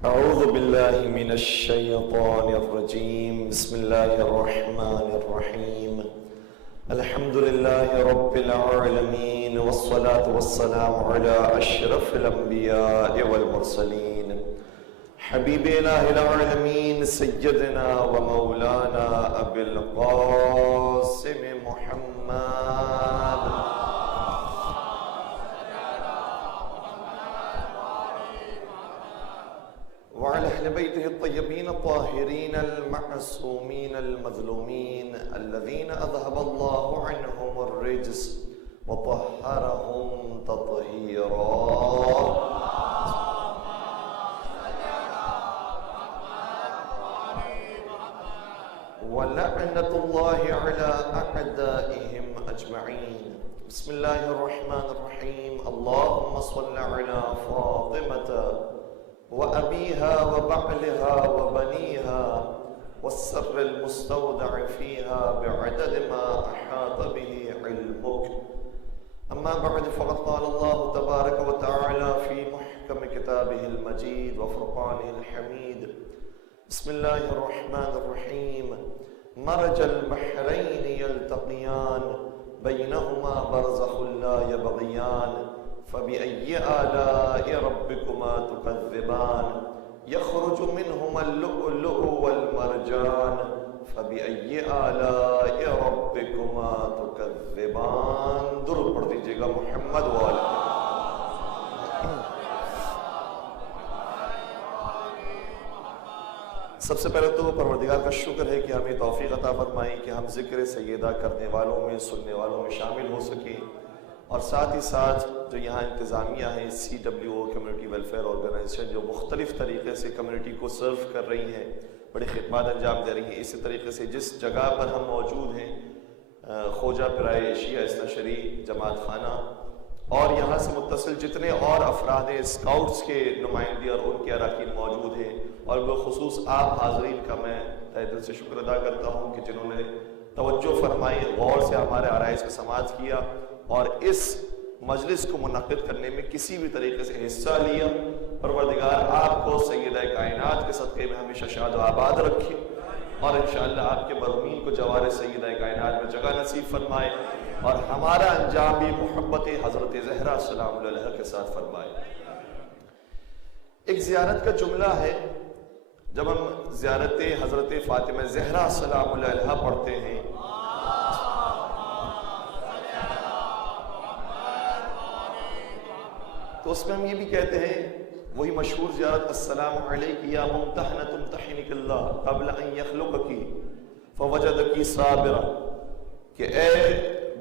أعوذ بالله من الشيطان الرجيم. بسم الله الرحمن الرحيم. الحمد لله رب العالمين، والصلاة والسلام على أشرف الأنبياء والمرسلين، حبيب إله العالمين سيدنا ومولانا أبي القاسم محمد وعلى أهل بيته الطيبين الطاهرين المعصومين المظلومين الذين أذهب الله عنهم الرجس وطهرهم تطهيرا. ولعنة الله على أعدائهم أجمعين. بسم الله الرحمن الرحيم. اللهم صل على فاطمة وأبيها وبعلها وبنيها والسر المستودع فيها بعدد ما أحاط به علمك. أما بعد، فقد قال الله تبارك وتعالى في محكم كتابه المجيد وفرقانه الحميد. بسم الله الرحمن الرحيم. مرج البحرين يلتقيان بينهما برزخ لا يبغيان فبأي آلاء ربكما تكذبان يخرج منهما اللؤلؤ والمرجان فبأي آلاء ربكما تكذبان. درود پڑھ دیجئے گا محمد والے. سب سے پہلے تو پروردگار کا شکر ہے کہ ہمیں توفیق عطا فرمائی کہ ہم ذکر سیدہ کرنے والوں میں، سننے والوں میں شامل ہو سکیں، اور ساتھ ہی ساتھ جو یہاں انتظامیہ ہے CWO کمیونٹی ویلفیئر آرگنائزیشن، جو مختلف طریقے سے کمیونٹی کو سرو کر رہی ہیں، بڑی خدمات انجام دے رہی ہیں. اسی طریقے سے جس جگہ پر ہم موجود ہیں، خوجہ پرائے ایشیا استشری جماعت خانہ، اور یہاں سے متصل جتنے اور افراد ہیں، اسکاؤٹس کے نمائندے اور ان کے اراکین موجود ہیں، اور بالخصوص آپ حاضرین کا میں تہہ دل سے شکر ادا کرتا ہوں کہ جنہوں نے توجہ فرمائی، غور سے ہمارے آرائز کا سماعت کیا اور اس مجلس کو منعقد کرنے میں کسی بھی طریقے سے حصہ لیا. پروردگار آپ کو سیدہ کائنات کے صدقے میں ہمیشہ شاد و آباد رکھے، اور انشاءاللہ آپ کے مرحومین کو جوار سیدہ کائنات میں جگہ نصیب فرمائے، اور ہمارا انجام بھی محبت حضرت زہرا سلام اللہ علیہ کے ساتھ فرمائے. ایک زیارت کا جملہ ہے، جب ہم زیارت حضرت فاطمہ زہرا سلام اللہ علیہ پڑھتے ہیں تو اس میں ہم یہ بھی کہتے ہیں، وہی مشہور زیارت، السلام علیک یا ممتحنہ تمتحنک اللہ قبل ان یخلقکی فوجدکی صابرہ، کہ اے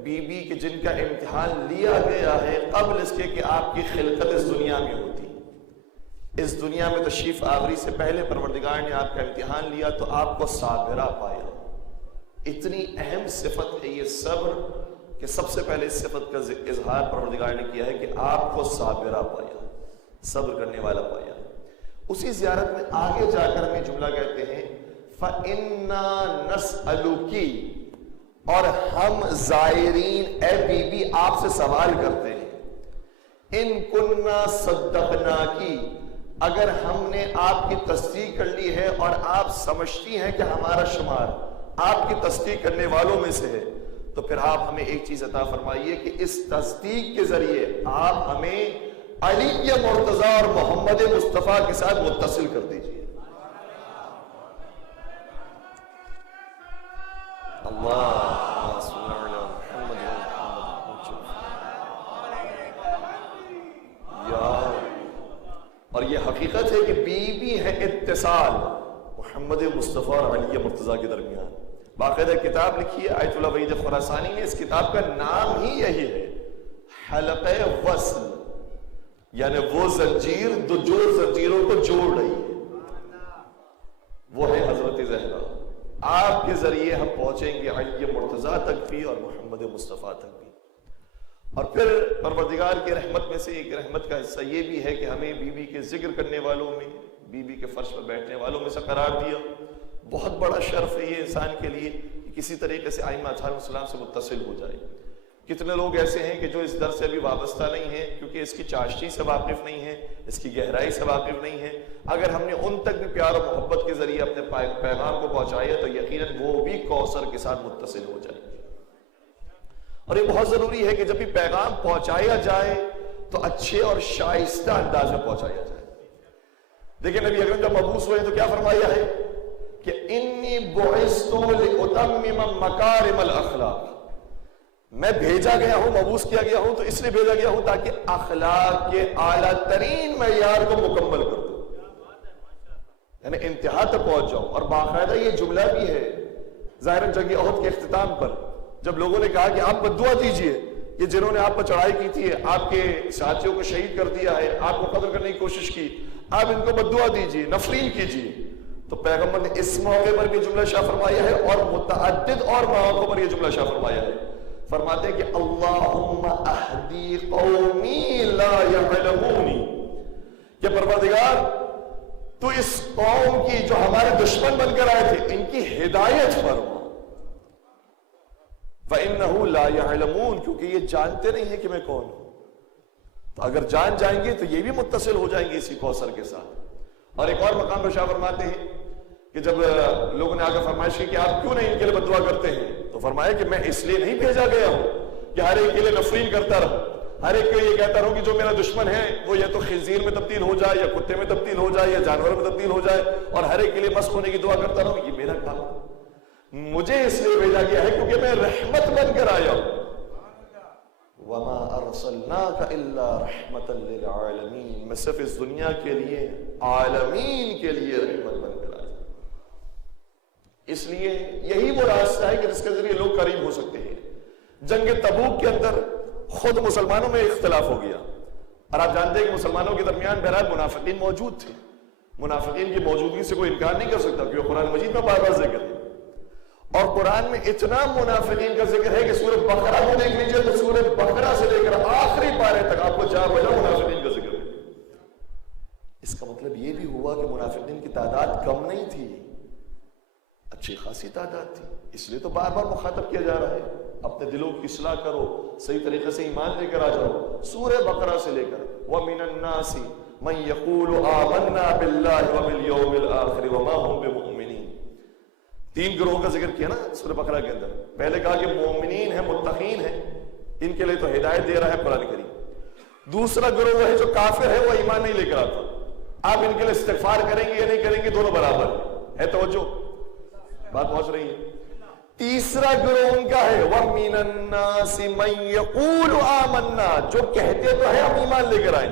بی بی کہ جن کا امتحان لیا گیا ہے قبل اس کے کہ آپ کی خلقت اس دنیا میں ہوتی. اس دنیا میں تشریف آوری سے پہلے پروردگار نے آپ کا امتحان لیا تو آپ کو صابرہ پایا. اتنی اہم صفت ہے یہ صبر کہ سب سے پہلے اس صفت کا اظہار پروردگار نے کیا ہے کہ آپ کو صابرہ پایا، صبر کرنے والا پایا. اسی زیارت میں آگے جا کر ہمیں جملہ کہتے ہیں فَإِنَّا نَسْأَلُكِ، اور ہم زائرین اے بی بی آپ سے سوال کرتے ہیں، ان کننا صدقناکی، اگر ہم نے آپ کی تصدیق کر لی ہے اور آپ سمجھتی ہیں کہ ہمارا شمار آپ کی تصدیق کرنے والوں میں سے ہے، تو پھر آپ ہمیں ایک چیز عطا فرمائیے کہ اس تصدیق کے ذریعے آپ ہمیں علی مرتضیٰ اور محمد مصطفیٰ کے ساتھ متصل کر دیجئے. اللہ اور یہ حقیقت ہے کہ بی بی ہے اتصال محمد مصطفیٰ اور علی مرتضیٰ کے درمیان. باقاعدہ کتاب لکھی ہے آیت اللہ وحید خراسانی نے، اس کتاب کا نام ہی یہی ہے، حلقہ وصل، یعنی وہ زنجیر جو زنجیروں کو جوڑ رہی ہے، وہ ہے حضرت زہرا. آپ کے ذریعے ہم پہنچیں گے علی مرتضیٰ تک بھی اور محمد مصطفیٰ تک بھی. اور پھر پروردگار کی رحمت میں سے ایک رحمت کا حصہ یہ بھی ہے کہ ہمیں بی بی کے ذکر کرنے والوں میں، بی بی کے فرش پر بیٹھنے والوں میں سے قرار دیا. بہت بڑا شرف ہے یہ انسان کے لیے کہ کسی طریقے سے ائمہ اطہار السلام سے متصل ہو جائے، کتنے لوگ ایسے ہیں کہ جو اس در سے ابھی وابستہ نہیں ہیں کیونکہ اس کی چاشنی سے واقف نہیں ہیں، اس کی گہرائی سے واقف نہیں ہیں. اگر ہم نے ان تک بھی پیار و محبت کے ذریعے اپنے پیغام کو پہنچایا تو یقیناً وہ بھی کوثر کے ساتھ متصل ہو جائیں گے. اور یہ بہت ضروری ہے کہ جب بھی پیغام پہنچایا جائے تو اچھے اور شائستہ انداز میں پہنچایا جائے. دیکھیں نبی اکرم جب مبعوث ہوئے تو کیا فرمایا ہے کہ انی بعثت لأتمم مکارم الاخلاق، میں بھیجا گیا ہوں، مبعوث کیا گیا ہوں تو اس لیے بھیجا گیا ہوں تاکہ اخلاق کے اعلیٰ ترین معیار کو مکمل کر دوں، یعنی انتہا تک پہنچ جاؤں. اور باقاعدہ یہ جملہ بھی ہے ظاہراً جنگ احد کے اختتام پر جب لوگوں نے کہا کہ آپ بد دعا دیجئے، یہ جنہوں نے آپ پر چڑھائی کی تھی، آپ کے ساتھیوں کو شہید کر دیا ہے، آپ کو قتل کرنے کی کوشش کی، آپ ان کو بد دعا دیجئے، نفرین کیجئے. تو پیغمبر نے اس موقع پر بھی جملہ شاہ فرمایا ہے اور متعدد اور مواقع پر یہ جملہ شاہ فرمایا ہے. فرماتے ہیں کہ اللہم اہدی قومی لا یعلمونی، کہ پروردگار تو اس قوم کی جو ہمارے دشمن بن کر آئے تھے ان کی ہدایت فرما. فَإِنَّهُ لَا يَعْلَمُونَ، کیونکہ یہ جانتے نہیں ہیں کہ میں کون ہوں. تو اگر جان جائیں گے تو یہ بھی متصل ہو جائیں گے اسی کوثر کے ساتھ. اور ایک اور مقام پر شاہ فرماتے ہیں کہ جب لوگوں نے آگے فرمائش کی کہ آپ کیوں نہیں ان کے لیے بد دعا کرتے ہیں تو فرمایا کہ میں اس لیے نہیں بھیجا گیا ہوں کہ ہر ایک کے لیے نفرین کرتا رہوں، ہر ایک کو یہ کہتا رہوں کہ جو میرا دشمن ہے وہ یا تو خنزیر میں تبدیل ہو جائے یا کتے میں تبدیل ہو جائے یا جانور میں تبدیل ہو جائے اور ہر ایک کے لیے مسخ ہونے کی دعا کرتا رہوں. یہ میرا کام ہے. مجھے اس لیے بھیجا گیا ہے کیونکہ میں رحمت بن کر آیا ہوں. وما ارسلناک الا رحمتا للعالمین، میں صرف اس دنیا کے لیے عالمین کے لیے رحمت بن کر آیا. اس لیے یہی وہ راستہ ہے کہ جس کے ذریعے لوگ قریب ہو سکتے ہیں. جنگ تبوک کے اندر خود مسلمانوں میں اختلاف ہو گیا اور آپ جانتے ہیں کہ مسلمانوں کے درمیان بہرحال منافقین موجود تھے. منافقین کی موجودگی سے کوئی انکار نہیں کر سکتا کیونکہ قرآن مجید میں بار بار ذکر ہے. اور قرآن میں اتنا منافقین کا ذکر ہے کہ سورہ بقرہ کو دیکھ لیجئے تو سورہ بقرہ سے لے کر آخری پارے تک آپ کو 4 وجہ منافقین کا ذکر ہے. اس کا مطلب یہ بھی ہوا کہ منافقین کی تعداد کم نہیں تھی، اچھی خاصی تعداد تھی. اس لیے تو بار بار مخاطب کیا جا رہا ہے اپنے دلوں کی اصلاح کرو، صحیح طریقے سے ایمان لے کر آ جاؤ. سورہ بقرہ سے لے کر وَمِنَ النَّاسِ مَن يَقُولُ آمَنَّا بِاللَّهِ وَبِالْيَوْمِ الْآخِرِ وَمَا هُمْ بِمُؤْمِنِينَ. 3 گروہوں کا ذکر کیا نا سورہ بقرہ کے اندر. پہلے کہا کہ مومنین ہیں، متقین ہیں، ان کے لیے تو ہدایت دے رہا ہے قرآن کریم. دوسرا گروہ ہے جو کافر ہے، وہ ایمان نہیں لے کر آتا. آپ ان کے لیے استغفار کریں گے یا نہیں کریں گے، دونوں برابر ہے. توجہ، بات پہنچ رہی ہے. تیسرا گروہ ان کا ہے وَمِنَ النَّاسِ مَن يَقُولُ آمَنَّا، جو کہتے تو ہے ہم ایمان لے کر آئیں،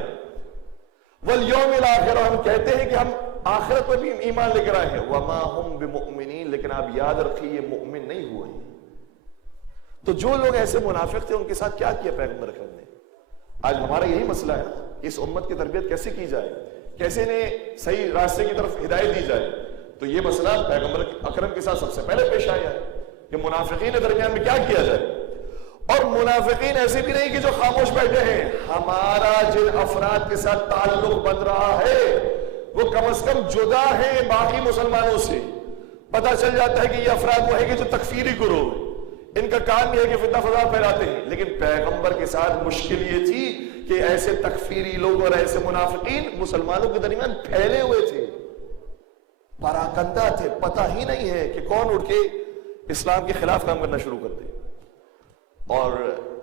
وَالْيَوْمِ الْآخِرِ، ہم کہتے ہیں کہ ہم آخرت پر بھی ایمان لے کر آئے ہیں، وَمَا هُمْ بِمُؤْمِنِينَ، لیکن آپ یاد رکھیے یہ مؤمن نہیں ہوئے ہیں. تو جو لوگ ایسے منافق تھے ان کے ساتھ کیا کیا پیغمبر اکرم نے؟ آج ہمارا یہی مسئلہ ہے نا، اس امت کی تربیت کیسے کی جائے، کیسے انہیں صحیح راستے کی طرف ہدایت دی جائے. تو یہ مسئلہ پیغمبر اکرم کے ساتھ سب سے پہلے پیش آیا ہے کہ منافقین کے درمیان میں کیا کیا جائے. اور منافقین ایسے بھی نہیں کہ جو خاموش بیٹھے ہیں. ہمارا جن افراد کے ساتھ تعلق بن رہا ہے وہ کم از کم جدا ہیں باقی مسلمانوں سے. پتہ چل جاتا ہے کہ یہ افراد وہ ہے کہ جو تکفیری گروہ، ان کا کام یہ ہے کہ فتنہ فساد پھیلاتے ہیں. لیکن پیغمبر کے ساتھ مشکل یہ تھی کہ ایسے تکفیری لوگ اور ایسے منافقین مسلمانوں کے درمیان پھیلے ہوئے تھے، پراکندہ تھے. پتہ ہی نہیں ہے کہ کون اٹھ کے اسلام کے خلاف کام کرنا شروع کر دے. اور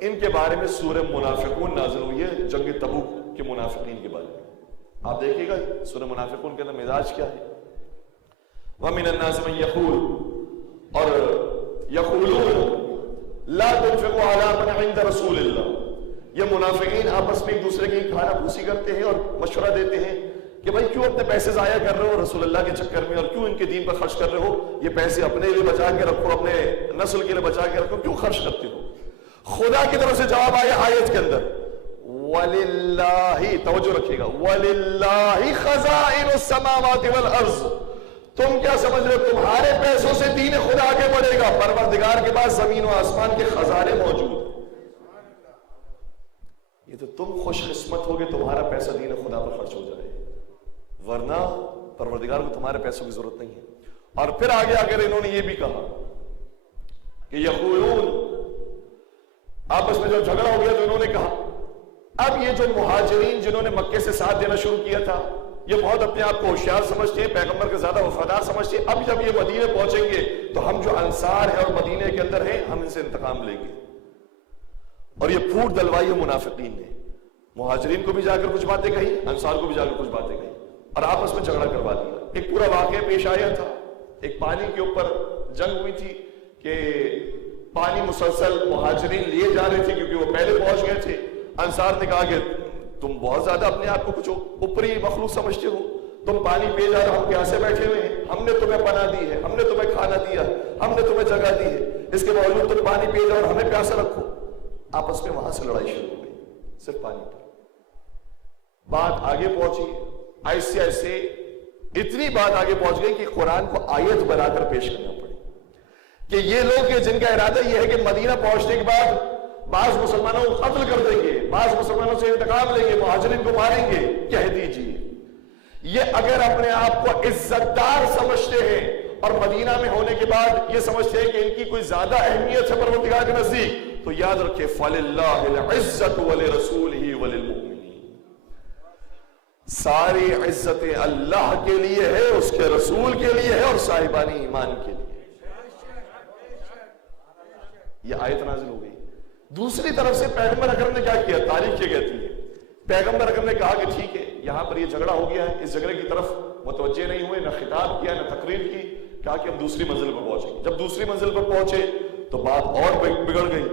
ان کے بارے میں سورہ منافقون نازل ہوئی ہے، جنگ تبوک کے منافقین کے بارے میں. آپ دیکھیے گا سورہ منافقون کے اندر مزاج کیا ہے. وَمِنَ النَّاسِ مَن يَقُولُ، اور يَقُولُونَ لَا تُنْفِقُوا عَلَىٰ مَنْ عِنْدَ رَسُولِ اللَّهِ. یہ منافقین آپس میں ایک دوسرے کی کھانا پوسی کرتے ہیں اور مشورہ دیتے ہیں کہ بھائی کیوں اپنے پیسے ضائع کر رہے ہو رسول اللہ کے چکر میں، اور کیوں ان کے دین پر خرچ کر رہے ہو. یہ پیسے اپنے لیے بچا کے رکھو، اپنے نسل کے لیے بچا کے رکھو، کیوں خرچ کرتے ہو. خدا کی طرف سے جواب آیا آیت کے اندر وَلِلَّهِ، توجہ رکھیے گا، وَلِلَّهِ خَزَائِنُ السَّمَاوَاتِ وَالْأَرْضِ. تم کیا سمجھ رہے ہو تمہارے پیسوں سے دین خدا آگے بڑھے گا؟ پروردگار کے پاس زمین و آسمان کے خزانے موجود ہیں. یہ تو تم خوش قسمت ہوگے تمہارا پیسہ دین خدا پر خرچ ہو جائے، ورنہ پروردگار کو تمہارے پیسوں کی ضرورت نہیں ہے. اور پھر آگے اگر انہوں نے یہ بھی کہا کہ یقولون آپس میں جب جھگڑا ہو گیا تو انہوں نے کہا اب یہ جو مہاجرین جنہوں نے مکے سے ساتھ دینا شروع کیا تھا یہ بہت اپنے آپ کو ہوشیار سمجھتے ہیں، پیغمبر کے زیادہ وفادار سمجھتے ہیں، اب جب یہ مدینے پہنچیں گے تو ہم جو انصار ہیں اور مدینے کے اندر ہیں ہم ان سے انتقام لیں گے۔ اور یہ پھوٹ دلوائی ہے منافقین نے، مہاجرین کو بھی جا کر کچھ باتیں کہی، انصار کو بھی جا کر کچھ باتیں کہی اور آپس میں جھگڑا کروا دیا۔ ایک پورا واقعہ پیش آیا تھا، ایک پانی کے اوپر جنگ ہوئی تھی کہ پانی مسلسل مہاجرین لیے جا رہے تھے کیونکہ وہ پہلے پہنچ گئے تھے۔ انصار نے کہا کہ تم بہت زیادہ اپنے آپ کو کچھ اوپری مخلوق سمجھتے ہو، تم پانی پی جا رہے ہو، ہم پیاسے بیٹھے ہوئے ہیں، ہم نے تمہیں پناہ دی ہے، ہم نے تمہیں کھانا دیا ہے، ہم نے تمہیں جگہ دی ہے، اس کے باوجود تم پانی پی جاؤ اور ہمیں پیاسا رکھو۔ آپس میں وہاں سے لڑائی شروع ہو گئی صرف پانی پر۔ بات آگے پہنچی، ایسے ایسے اتنی بات آگے پہنچ گئی کہ قرآن کو آیت بنا کر پیش کرنا پڑی کہ یہ لوگ جن کا ارادہ یہ ہے کہ مدینہ پہنچنے کے بعد بعض مسلمانوں کو قتل کر دیں گے، بعض مسلمانوں سے انتقام لیں گے، مہاجرین کو ماریں گے، کہہ دیجئے یہ اگر اپنے آپ کو عزت دار سمجھتے ہیں اور مدینہ میں ہونے کے بعد یہ سمجھتے ہیں کہ ان کی کوئی زیادہ اہمیت ہے پروردگار کے نزدیک، تو یاد رکھیں فَلِلَّهِ الْعِزَّةُ وَلِرَسُولِهِ وَلِلْمُؤْمِنِينَ، ساری عزتیں اللہ کے لیے ہے، اس کے رسول کے لیے ہے اور صاحبان ایمان کے لیے۔ یہ آیت نازل ہو گئی۔ دوسری طرف سے پیغمبر اکرم نے کیا کیا؟ تاریخ کیا کہتی ہے، پیغمبر اکرم نے کہا کہ ٹھیک ہے یہاں پر یہ جھگڑا ہو گیا ہے، اس جھگڑے کی طرف متوجہ نہیں ہوئے، نہ خطاب کیا نہ تقریر کی، کہا کہ ہم دوسری منزل پر پہنچیں گے۔ جب دوسری منزل پر پہنچے تو بات اور بگڑ گئی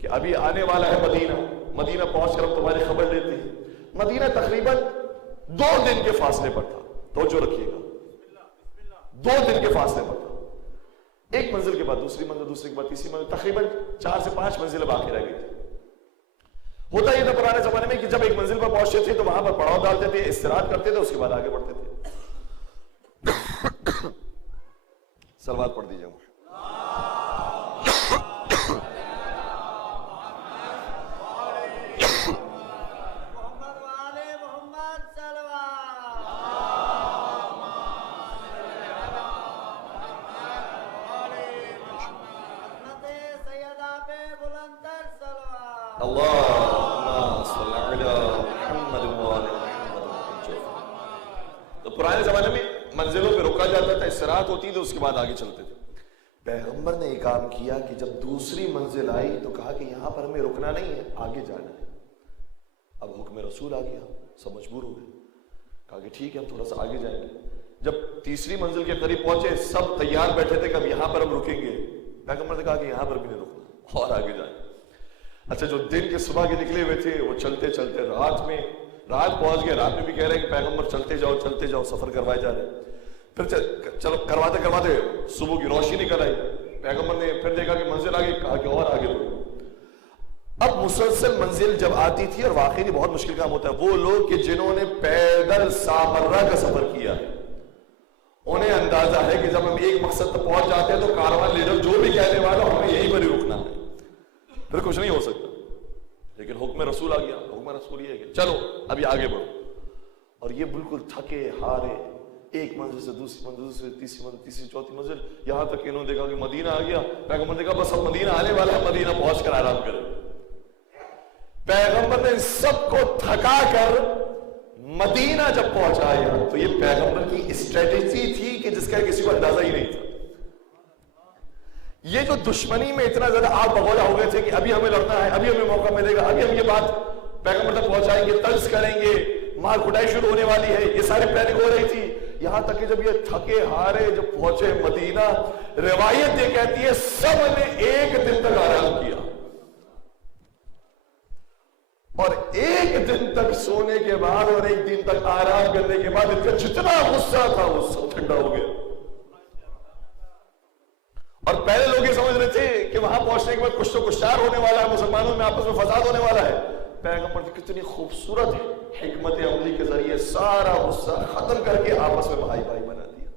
کہ ابھی آنے والا ہے مدینہ، مدینہ پہنچ کر ہم تمہاری خبر لیتے ہیں۔ مدینہ تقریباً 2 دن کے فاصلے پر تھا، توجہ رکھیے گا، 2 دن کے فاصلے پر تھا۔ ایک منزل کے بعد دوسری منزل، دوسری کے بعد تیسری منزل، تقریباً 4 سے 5 منزلیں باقی رہ گئی تھی۔ ہوتا یہ تھا پرانے زمانے میں کہ جب ایک منزل پر پہنچتے تھے تو وہاں پر پڑاؤ ڈالتے تھے، استراحت کرتے تھے، اس کے بعد آگے بڑھتے تھے۔ صلوات پڑھ دیجیے۔ تو پرانے زمانے میں منزلوں پہ رکا جاتا تھا، استراحت ہوتی تھی، اس کے بعد آگے چلتے تھے۔ پیغمبر نے ایک کام کیا کہ جب دوسری منزل آئی تو کہا کہ یہاں پر ہمیں رکنا نہیں ہے، آگے جانا ہے۔ اب حکم رسول آ گیا، سب مجبور ہو گئے، کہا کہ ٹھیک ہے ہم تھوڑا سا آگے جائیں گے۔ جب تیسری منزل کے قریب پہنچے سب تیار بیٹھے تھے کہ اب یہاں پر ہم رکیں گے، پیغمبر نے کہا کہ یہاں پر بھی نہیں رکنا اور آگے جائیں۔ اچھا جو دن کے صبح کے نکلے ہوئے تھے وہ چلتے چلتے رات پہنچ گئے، رات میں بھی کہہ رہے ہیں کہ پیغمبر چلتے جاؤ سفر کروائے جا رہے ہیں۔ پھر چلو کرواتے صبح کی روشنی نکل آئی، پیغمبر نے پھر دیکھا کہ منزل آگے، کہا کہ اور آگے بڑھو۔ اب مسلسل منزل جب آتی تھی، اور واقعی نہیں بہت مشکل کام ہوتا ہے، وہ لوگ کہ جنہوں نے پیدل سامرہ کا سفر کیا ہے انہیں اندازہ ہے کہ جب ہم ایک مقصد تک پہنچ جاتے ہیں تو کاروان لیڈر جو بھی کہنے والا ہمیں یہیں پر ہی رکنا ہے، پھر کچھ نہیں ہو سکتا۔ لیکن حکم رسول آ گیا، حکم رسول یہ ہے کہ چلو ابھی آگے بڑھو۔ اور یہ بالکل تھکے ہارے ایک منزل سے دوسری منزل، دوسری تیسری منزل، تیسری چوتھی منزل، یہاں تک کہ انہوں نے دیکھا کہ مدینہ آ گیا۔ پیغمبر نے کہا بس اب مدینہ آنے والا ہے، مدینہ پہنچ کر آرام کریں۔ پیغمبر نے سب کو تھکا کر مدینہ جب پہنچایا تو یہ پیغمبر کی اسٹریٹجی تھی کہ جس کا کسی کو اندازہ ہی نہیں تھا۔ یہ جو دشمنی میں اتنا زیادہ آگ بگولا ہو گئے تھے کہ ابھی ہمیں لڑنا ہے، ابھی ہمیں موقع ملے گا، ابھی ہم یہ بات پیغمبر تک پہنچائیں گے، طرز کریں گے، مار کٹائی شروع ہونے والی ہے، یہ سارے پلاننگ ہو رہی تھی۔ یہاں تک کہ جب یہ تھکے ہارے جب پہنچے مدینہ، روایت یہ کہتی ہے سب نے ایک دن تک آرام کیا، اور ایک دن تک سونے کے بعد اور ایک دن تک آرام کرنے کے بعد ان کا جتنا غصہ تھا وہ سب ٹھنڈا ہو گیا۔ اور پہلے لوگ یہ سمجھ رہے تھے کہ وہاں پہنچنے کے بعد کچھ تو کچھ ہونے والا ہے، مسلمانوں میں آپس میں فساد ہونے والا ہے۔ پیغمبر کی کتنی خوبصورت حکمت عملی کے ذریعے سارا غصہ ختم کر کے آپس میں بھائی بھائی بنا دیا۔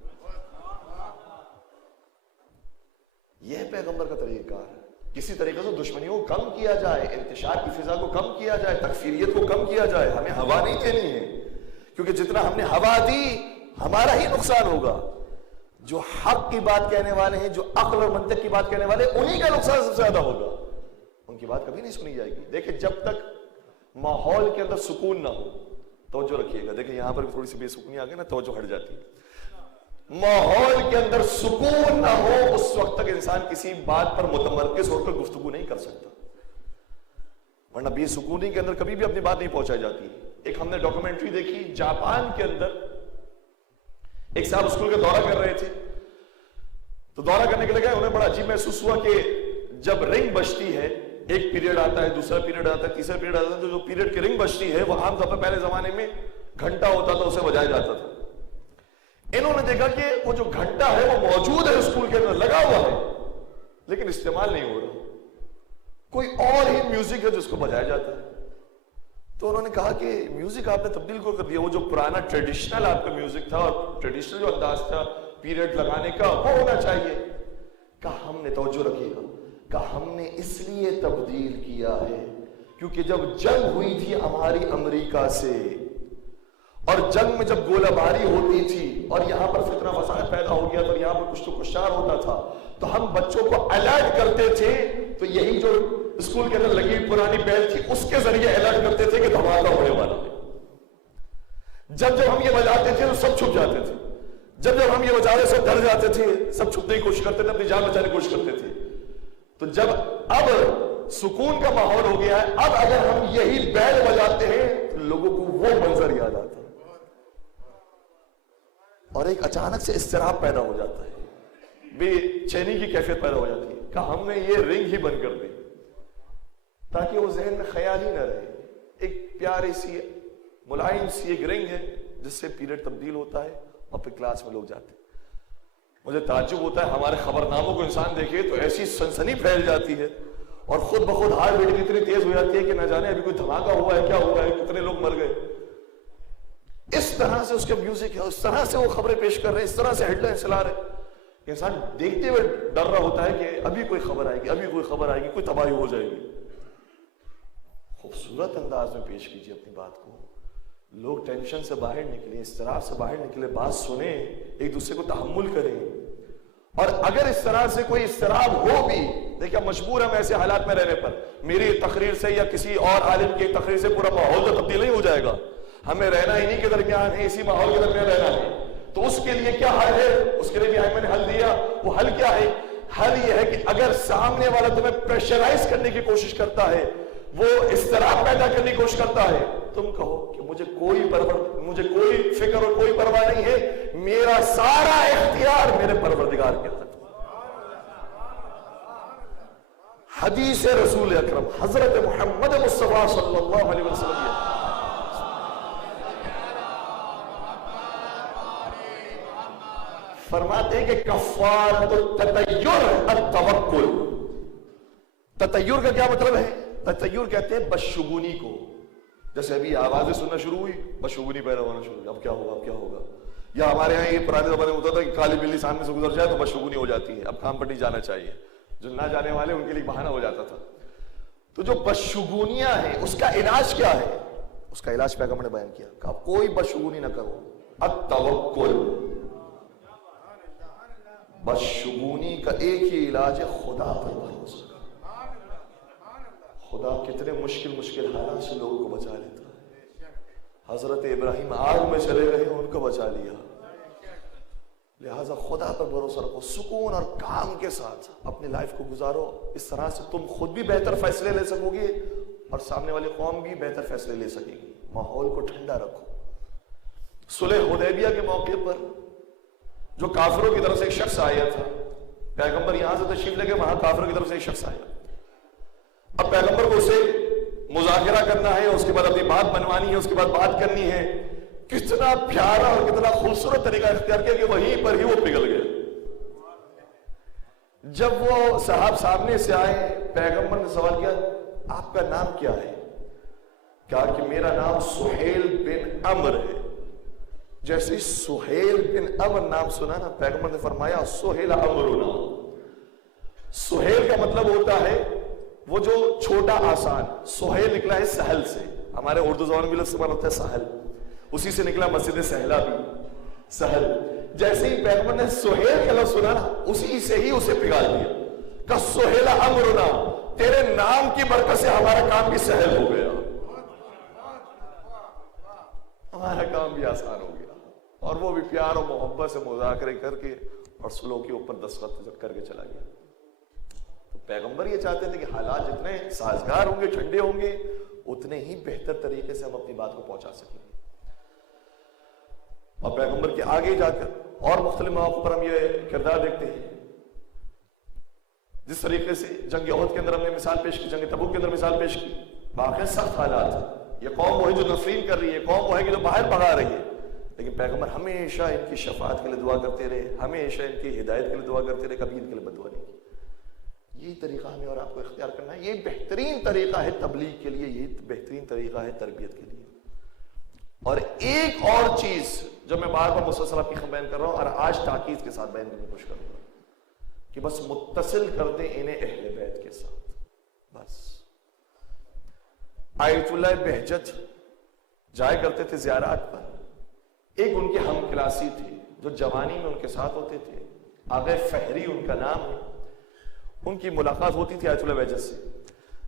یہ پیغمبر کا طریقہ کار ہے، کسی طریقے سے دشمنیوں کو کم کیا جائے، انتشار کی فضا کو کم کیا جائے، تکفیریت کو کم کیا جائے۔ ہمیں ہوا نہیں دینی ہے، کیونکہ جتنا ہم نے ہوا دی ہمارا ہی نقصان ہوگا۔ جو حق کی بات کہنے والے ہیں، جو عقل اور منطق کی بات کہنے والے، انہی کا نقصان سب سے زیادہ ہوگا، ان کی بات کبھی نہیں سنی جائے گی. دیکھیں جب تک ماحول کے اندر سکون نہ ہو, توجہ رکھیے گا, دیکھیں یہاں پر تھوڑی سی بے سکونی آ گئی نا, توجہ ہٹ جاتی ہے. ماحول کے اندر سکون نہ ہو اس وقت تک انسان کسی بات پر متمرکز ہو کر گفتگو نہیں کر سکتا, ورنہ بے سکونی کے اندر کبھی بھی اپنی بات نہیں پہنچائی جاتی. ایک ہم نے ڈاکومنٹری دیکھی, جاپان کے اندر ایک صاحب اسکول کا دورہ کر رہے تھے, تو دورہ کرنے کے لیے گئے, انہیں بڑا عجیب محسوس ہوا کہ جب رنگ بجتی ہے, ایک پیریڈ آتا ہے, دوسرا پیریڈ آتا ہے, تیسرا پیریڈ آتا ہے, تو جو پیریڈ کی رنگ بجتی ہے وہ عام طور پر پہلے زمانے میں گھنٹہ ہوتا تھا, اسے بجایا جاتا تھا. انہوں نے دیکھا کہ وہ جو گھنٹہ ہے وہ موجود ہے اسکول کے اندر, لگا ہوا ہے, لیکن استعمال نہیں ہو رہا, کوئی اور ہی میوزک ہے جس کو بجایا جاتا ہے. تو انہوں نے کہا کہ میوزک آپ نے تبدیل کر دیا, وہ جو پرانا ٹریڈیشنل آپ کا میوزک تھا اور ٹریڈیشنل جو انداز تھا پیریڈ لگانے کا, وہ ہونا چاہیے. کہا ہم نے, توجہ رکھیے گا, کہا ہم نے اس لیے تبدیل کیا ہے کیونکہ جب جنگ ہوئی تھی ہماری امریکہ سے, اور جنگ میں جب گولہ باری ہوتی تھی اور یہاں پر فتنہ فساد پیدا ہو گیا تو یہاں پر کچھ تو کشتار ہوتا تھا, تو ہم بچوں کو الرٹ کرتے تھے, تو یہی جو اسکول کے اندر لگی پرانی بیل تھی اس کے ذریعے الرٹ کرتے تھے کہ دھماکہ ہونے والا ہے. جب ہم یہ بجاتے تھے تو سب چھپ جاتے تھے, جب ہم یہ بجا رہے سب ڈر جاتے تھے, سب چھپنے کی کوشش کرتے تھے, اپنی جان بچانے کی کوشش کرتے تھے. تو جب اب سکون کا ماحول ہو گیا ہے, اب اگر ہم یہی بیل بجاتے ہیں تو لوگوں کو وہ منظر یاد آتا ہے اور ایک اچانک سے اضطراب پیدا ہو جاتا ہے, بے چینی کی کیفیت پیدا ہو جاتی ہے. کہ ہم نے یہ رنگ ہی بند کر دی تاکہ وہ ذہن میں خیال ہی نہ رہے. ایک پیاری سی ملائم سی ایک رنگ ہے جس سے پیریڈ تبدیل ہوتا ہے اور پھر کلاس میں لوگ جاتے ہیں. مجھے تعجب ہوتا ہے, ہمارے خبرناموں کو انسان دیکھے تو ایسی سنسنی پھیل جاتی ہے اور خود بخود ہارٹ بیٹ اتنی تیز ہو جاتی ہے کہ نہ جانے ابھی کوئی دھماکہ ہوا ہے, کیا ہوا ہے, کتنے لوگ مر گئے. اس طرح سے اس کا میوزک ہے, اس طرح سے وہ خبریں پیش کر رہے ہیں, اس طرح سے ہیڈ لائن چلا رہے ہیں. انسان دیکھتے ہوئے ڈر رہا ہوتا ہے کہ ابھی کوئی خبر آئے گی, ابھی کوئی خبر آئے گی, کوئی تباہی ہو جائے گی. خوبصورت انداز میں پیش کیجیے اپنی بات کو. لوگ ٹینشن سے باہر نکلے, اضطراب سے باہر نکلے, بات سنیں, ایک دوسرے کو تحمل کریں. اور اگر اس طرح سے کوئی اضطراب ہو بھی, دیکھیں مجبور ہم ایسے حالات میں رہنے پر, میری تقریر سے یا کسی اور عالم کی تقریر سے پورا ماحول تو تبدیل نہیں ہو جائے گا. ہمیں رہنا انہی کے درمیان ہے, اسی ماحول کے درمیان رہنا ہے. تو اس کے لیے کیا حل ہے, اس کے لیے بھی میں نے حل دیا. وہ حل کیا ہے؟ حل یہ ہے کہ اگر سامنے والا تمہیں پریشرائز کرنے کی کوشش کرتا ہے, وہ اضطراب پیدا کرنے کی کوشش کرتا ہے, تم کہو کہ مجھے کوئی فکر اور کوئی پرواہ نہیں ہے, میرا سارا اختیار میرے پروردگار کے ہاتھ. حدیث رسول اکرم حضرت محمد مصطفیٰ صلی اللہ علیہ وسلم فرماتے ہیں کہ کفارۃ التطیر التوکل. تطیر کا کیا مطلب ہے؟ تطیر کہتے ہیں بدشگونی کو. جیسے ابھی آوازیں سننا شروع ہوئی, بدشگونی پیدا ہونا شروع ہوئی, اب کیا ہوگا, اب کیا ہوگا. یا ہمارے یہاں یہ پرانے زمانے میں ہوتا تھا کہ کالی بلی سامنے سے گزر جائے تو بدشگونی ہو جاتی ہے, اب کام پر نہیں جانا چاہیے. جو نہ جانے والے ان کے لیے بہانہ ہو جاتا تھا. تو جو بدشگونیاں ہیں اس کا علاج کیا ہے؟ اس کا علاج پیغمبر نے بیان کیا کہ آپ کوئی بدشگونی نہ کرو. التوکل, بدشگونی کا ایک ہی علاج ہے خدا پر بھروسہ. خدا کتنے مشکل حالات سے لوگوں کو بچا لیتا ہے. حضرت ابراہیم آگ میں چلے گئے, ان کو بچا لیا. لہٰذا خدا پر بھروسہ رکھو, سکون اور کام کے ساتھ اپنی لائف کو گزارو. اس طرح سے تم خود بھی بہتر فیصلے لے سکو گے اور سامنے والی قوم بھی بہتر فیصلے لے سکے گی. ماحول کو ٹھنڈا رکھو. صلح حدیبیہ کے موقع پر جو کافروں کی طرف سے ایک شخص آیا تھا, پیغمبر یہاں سے تشریف لے گئے, وہاں کافروں کی طرف سے ایک شخص آیا. اب پیغمبر کو اسے مذاکرہ کرنا ہے, اس کے بعد اپنی بات منوانی ہے, اس کے بعد بات کرنی ہے. کتنا پیارا اور کتنا خوبصورت طریقہ اختیار کیا کہ وہیں پر ہی وہ پگھل گئے. جب وہ صاحب سامنے سے آئے, پیغمبر نے سوال کیا آپ کا نام کیا ہے؟ کہا کہ میرا نام سہیل بن عمر ہے. جیسے سہیل بن عمر نام سنا نا, پیغمبر نے فرمایا سہیل عمرنا. سہیل کا مطلب ہوتا ہے وہ جو چھوٹا آسان. سہیل نکلا ہے سہل سے, ہمارے اردو زبان میں استعمال ہوتا ہے سہل, اسی سے نکلا مسجد سہلا بھی سہل. جیسے ہی پیغمبر نے سہیل کا لفظ سنا نا, اسی سے ہی اسے پگھال دیا. کہ سہیل امرنا, تیرے نام کی برکت سے ہمارا کام بھی سہل ہو گیا، ہمارا کام بھی آسان ہو گیا، اور وہ بھی پیار و محبت سے مذاکرے کر کے اور سلو کے اوپر دستخط کر کے چلا گیا۔ تو پیغمبر یہ چاہتے تھے کہ حالات جتنے سازگار ہوں گے، ٹھنڈے ہوں گے، اتنے ہی بہتر طریقے سے ہم اپنی بات کو پہنچا سکیں گے۔ اور پیغمبر کے آگے جا کر اور مختلف مواقع پر ہم یہ کردار دیکھتے ہیں، جس طریقے سے جنگ احد کے اندر ہم نے مثال پیش کی، جنگ تبوک کے اندر مثال پیش کی، واقعی سخت حالات ہیں، یہ قوم وہ ہے جو نفرین کر رہی ہے، قوم وہ ہے کہ جو باہر بھگا رہی ہے، لیکن پیغمبر ہمیشہ ان کی شفاعت کے لیے دعا کرتے رہے، ہمیشہ ان کی ہدایت کے لیے دعا کرتے رہے، کبھی ان کے لیے بد دعا نہیں کی۔ یہی طریقہ ہمیں اور آپ کو اختیار کرنا ہے، یہ بہترین طریقہ ہے تبلیغ کے لیے، یہ بہترین طریقہ ہے تربیت کے لیے۔ اور ایک اور چیز جو میں بار بار مسلسل آپ کی بیان کر رہا ہوں اور آج تاکید کے ساتھ بیان کرنے کی کوشش کروں گا کہ بس متصل کر دیں انہیں اہل بیت کے ساتھ۔ بس آیت اللہ بہجت جائے کرتے تھے زیارات پر، ایک ان کے ہم کلاسی تھے جو جوانی میں ان کے ساتھ ہوتے تھے، آغا فہری ان کا نام ہے، ان کی ملاقات ہوتی تھی آیت اللہ بہجت سے۔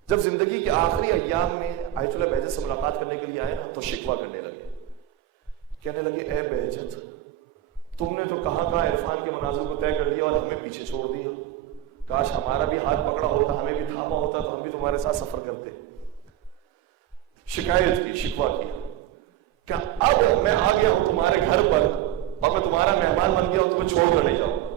جب زندگی کے آخری ایام میں آیت اللہ بہجت سے ملاقات کرنے کے لیے آئے نا تو شکوہ کرنے لگے، کہنے لگے اے بہجت، تم نے تو کہاں عرفان کے مناظر کو طے کر لیا اور ہمیں پیچھے چھوڑ دیا، کاش ہمارا بھی ہاتھ پکڑا ہوتا، ہمیں بھی تھاما ہوتا تو ہم بھی تمہارے ساتھ سفر کرتے۔ شکایت کی، شکوہ کیا کہ اب میں آ گیا ہوں تمہارے گھر پر اور میں تمہارا مہمان بن گیا ہوں، تمہیں چھوڑ کر نہیں جاؤں گا،